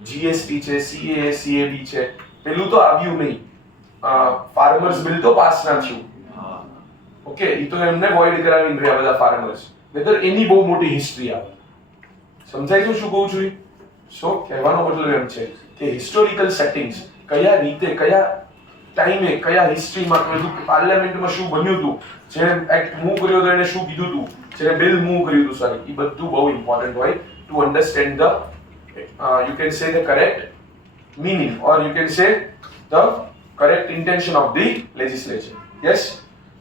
GST છે, CAA, CAB છે, પેલું તો આવ્યું નહીં, ફાર્મર્સ બિલ તો પાસ ના થયું. ઓકે, ઈ તો એમને વોઇડ કરાવીને રહ્યા બધા ફાર્મર્સ, વેધર એની બહુ મોટી હિસ્ટ્રી આવે. સમજાય તો શું કહું છું? સો કહેવાનો મતલબ એમ છે કે હિસ્ટોરિકલ સેટિંગ્સ, કયા રીતે, કયા ટાઈમે, કયા હિસ્ટ્રીમાં, પાર્લામેન્ટમાં શું બન્યું હતું, જેને એક્ટ મૂવ કર્યો હતો એને શું કીધું હતું, જેને બિલ મૂવ કર્યું હતું, સોરી, એ બધું બહુ ઇમ્પોર્ટન્ટ હોય to understand the you can say the correct meaning, or you can say the correct intention of the legislature. Yes,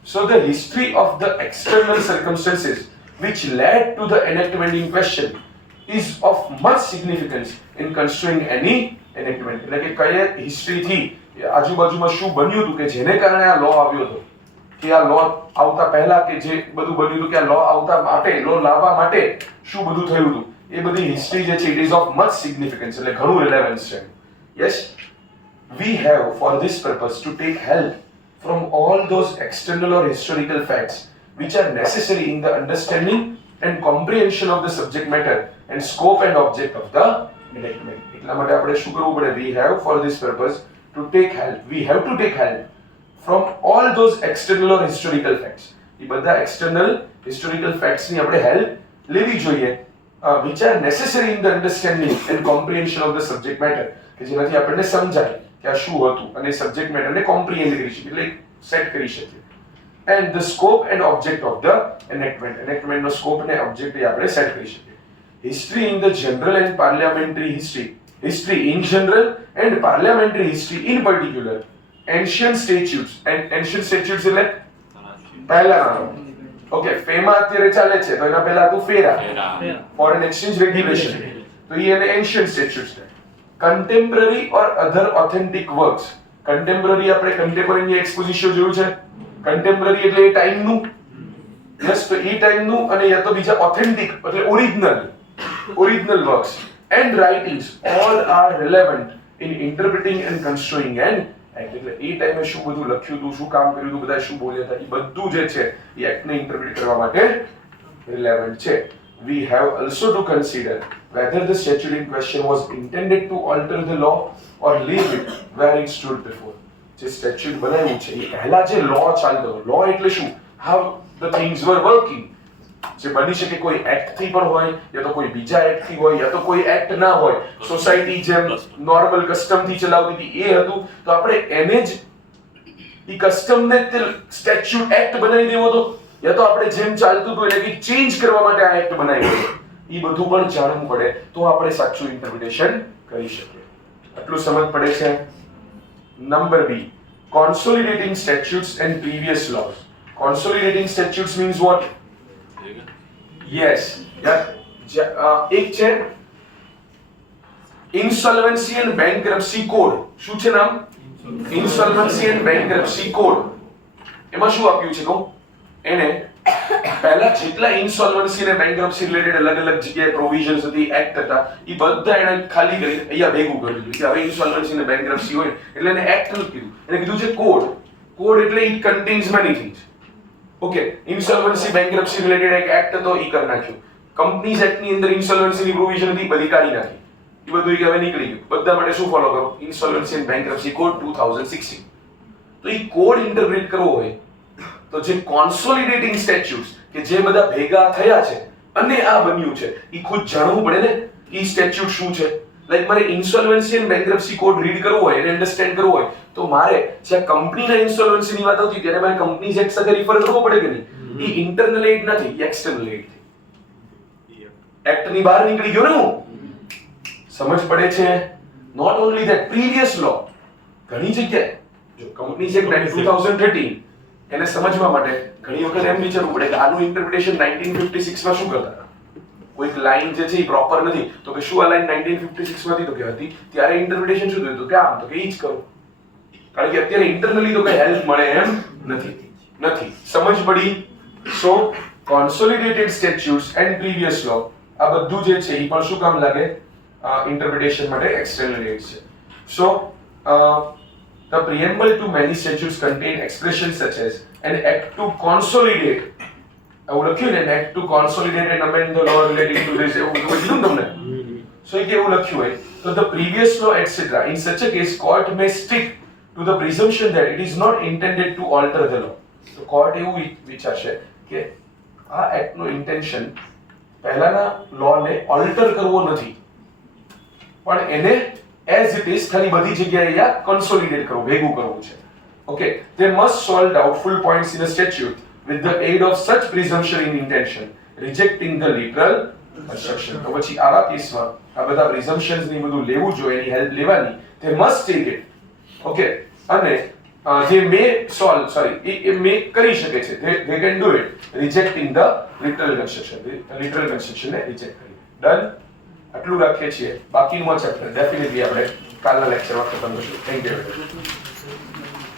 so the history of the external circumstances which led to the enactment in question is of much significance in construing any enactment. એટલે કે કઈ હિસ્ટ્રી થી આજુબાજુમાં શું બન્યું હતું કે જેને કારણે આ લો આવ્યો હતો, કે આ લો આવતા પહેલા કે જે બધું બન્યું હતું કે આ લો આવતા માટે, લો લાવવા માટે શું બધું થયું હતું, એ બધી હિસ્ટ્રી જે છે, it is of much significance, એટલે ઘણું રિલેવન્સ છે. Yes, we have for this purpose to take help from all those external or historical facts which are necessary in the understanding and comprehension of the subject matter and scope and object of the enactment. એટલા માટે આપણે શું કરવું પડે? We have for this purpose to take help, we have to take help from all those external or historical facts. એ બધા external historical facts ની આપણે help લેવી જોઈએ, which are necessary in the understanding and comprehension of the subject matter, કે જેનાથી આપણને સમજાય કે આ શું હતું અને સબ્જેક્ટ મેટરને કોમ્પ્રિહેન્ડ કરી શકીએ, એટલે સેટ કરી શકીએ. And the scope and object of the enactment, enactment નો સ્કોપ અને ઓબ્જેક્ટ આપણે સેટ કરી શકીએ. History in the general and parliamentary history, history in general and parliamentary history in particular, ancient statutes, and ancient statutes એટલે પહેલા, ઓકે, ફેમાં અત્યારે ચાલે છે તો એના પહેલા હતું ફેરા, ફોરેન એક્સચેન્જ રેગ્યુલેશન, તો એ એને એન્શિયન્ટ સ્ટેચ્યુટ્સ છે. કન્ટેમ્પરરી ઓર અધર ઓથેન્ટિક વર્ક્સ, કન્ટેમ્પરરી આપણે કન્ટેમ્પરરી એક્સપોઝિશન જોયું છે, કન્ટેમ્પરરી એટલે એ ટાઈમનું, યસ, તો એ ટાઈમનું, અને યા તો બીજા ઓથેન્ટિક એટલે original works and writings all are relevant in interpreting and construing and act. એટલે એ ટાઈમે શું બધું લખ્યું હતું, શું કામ કર્યું હતું, બધા શું બોલ્યા હતા, એ બધું જે છે એ એક્ટને ઇન્ટરપ્રિટ કરવા માટે રિલેવન્ટ છે. We have also to consider whether the statute in question was intended to alter the law or leave it where it stood before. જે સ્ટેચ્યુટ બનાવ્યું છે એ પહેલા જે લો ચાલતો હતો, લો એટલે શું, how the things were working, જે બની શકે કોઈ એક્ટ થી પણ હોય, યા તો કોઈ બીજા એક્ટ થી હોય, યા તો કોઈ એક્ટ ના હોય, સોસાયટી જેમ નોર્મલ કસ્ટમ થી ચલાવતી હતી એ હતું, તો આપણે એને જ ઈ કસ્ટમ ને તે સ્ટેચ્યુટ એક્ટ બનાવી દેવો હતો, યા તો આપણે જેમ ચાલતું હતું એને કંઈક ચેન્જ કરવા માટે આ એક્ટ બનાવ્યો હતો, એ બધું પણ જાણવું પડે તો આપણે સાચું ઇન્ટરપ્રિટેશન કરી શકીએ. આટલું સમજ પડે છે? Number B, consolidating statutes and previous laws. Consolidating statutes means what? Yes, એક છે insolvency and bankruptcy code. શું છે નામ? insolvency and bankruptcy code. એમાં શું આપ્યું છે કહું? એને પહેલા જેટલા ઇન્સોલ્વન્સી અને બેન્કરપ્સી રિલેટેડ અલગ અલગ જગ્યાએ પ્રોવિઝન્સ હતી, એક્ટ હતા, એ બધા એને ખાલી કરી અહીંયા ભેગું કરી દીધું કે હવે ઇન્સોલ્વન્સી અને બેન્કરપ્સી હોય એટલે એને એક્ટ નથી કીધું, એને કીધું છે કોડ. કોડ એટલે it contains many things. Okay, insolvency bankruptcy related એક એક્ટ હતો, એ કરી નાખ્યો. કંપનીઝ એક્ટ ની અંદર ઇન્સોલ્વન્સીની પ્રોવિઝન હતી, બધી કાઢી નાખી. એ બધું હવે નીકળી ગયું. બધા માટે શું ફોલો કરો? Insolvency and bankruptcy code 2016. તો એ કોડ ઇન્ટરપ્રેટ કરવો હોય તો જે કોન્સોલિડેટિંગ સ્ટેચ્યુટ્સ કે જે બધા ભેગા થયા છે અને આ બન્યું છે, એ ખુદ જાણવું પડે ને એ સ્ટેચ્યુટ શું છે. લાઈક મારે insolvency and bankruptcy code read કરવો હોય અને અન્ડરસ્ટેન્ડ કરવો હોય તો મારે જ્યાં કંપનીના ઇન્સોલ્વન્સી ની વાત આવતી ત્યારે મારે કંપનીઝ એક્ટ સાથે રિફર કરવો પડે કે નહીં? એ ઇન્ટરનલ એડ નથી, એ એક્સટર્નલ એડ છે. એક્ટ ની બહાર નીકળી ગયો ને હું. સમજ પડે છે? નોટ ઓન્લી ધેટ, પ્રીવિયસ લો ઘણી જગ્યાએ જો કંપનીઝ એક્ટ 2013 એને સમજવા માટે ઘણી વખત એમ વિચારવું પડે કે આનું ઇન્ટરપ્રિટેશન 1956 માં શું કરતા હતા. કોઈક લાઈન જે છે એ પ્રોપર નથી તો કે શું આ લાઈન 1956 માંથી તો કે હતી ત્યારે ઇન્ટરપ્રિટેશન શું થયું તો કે આમ તો કે ઈ જ કરો. કારણ કે અત્યારે ઇન્ટરનલી તો કઈ હેલ્પ મળે એમ નથી. સમજ પડી? સો કોન્સોલિડેટેડ સ્ટેચ્યુટ્સ એન્ડ પ્રીવિયસ લો આ બધું જે છે એ પણ શું કામ લાગે? ઇન્ટરપ્રિટેશન માટે એક્સટર્નલ એડ છે. સો the preamble to many statutes contain expressions such as an act to consolidate. એવું લખ્યું ને, an act to consolidate and amend the law relating to this, એવું કીધું તમને. So એ કેવું લખ્યું હોય તો the previous law etc. in such a case court may stick to the presumption that it is not intended to alter the law. તો કોર્ટ એવું વિચારશે કે આ એક્ટ નો ઇન્ટેન્શન પહેલાના લો ને ઓલ્ટર કરવો નથી પણ એને as it is ખાલી બધી જગ્યાએ યા કન્સોલિડેટ કરવું, ભેગું કરવું છે. Okay, they must solve doubtful points in a statute with the aid of such presumption in intention, rejecting the literal construction. તો પછી આવા કેસમાં આ બધા presumptions ની બધું લેવું જોઈએ, એની હેલ્પ લેવાની. they must take it. Okay, અને જે એ મે કરી શકે છે, they can do it rejecting the literal construction ને રિજેક્ટ કરી. ડન? આટલું રાખીએ છીએ. બાકીનું ચેપ્ટર ડેફિનેટલી આપણે કાલના લેક્ચરમાં ખતમ કરીશું. Thank you.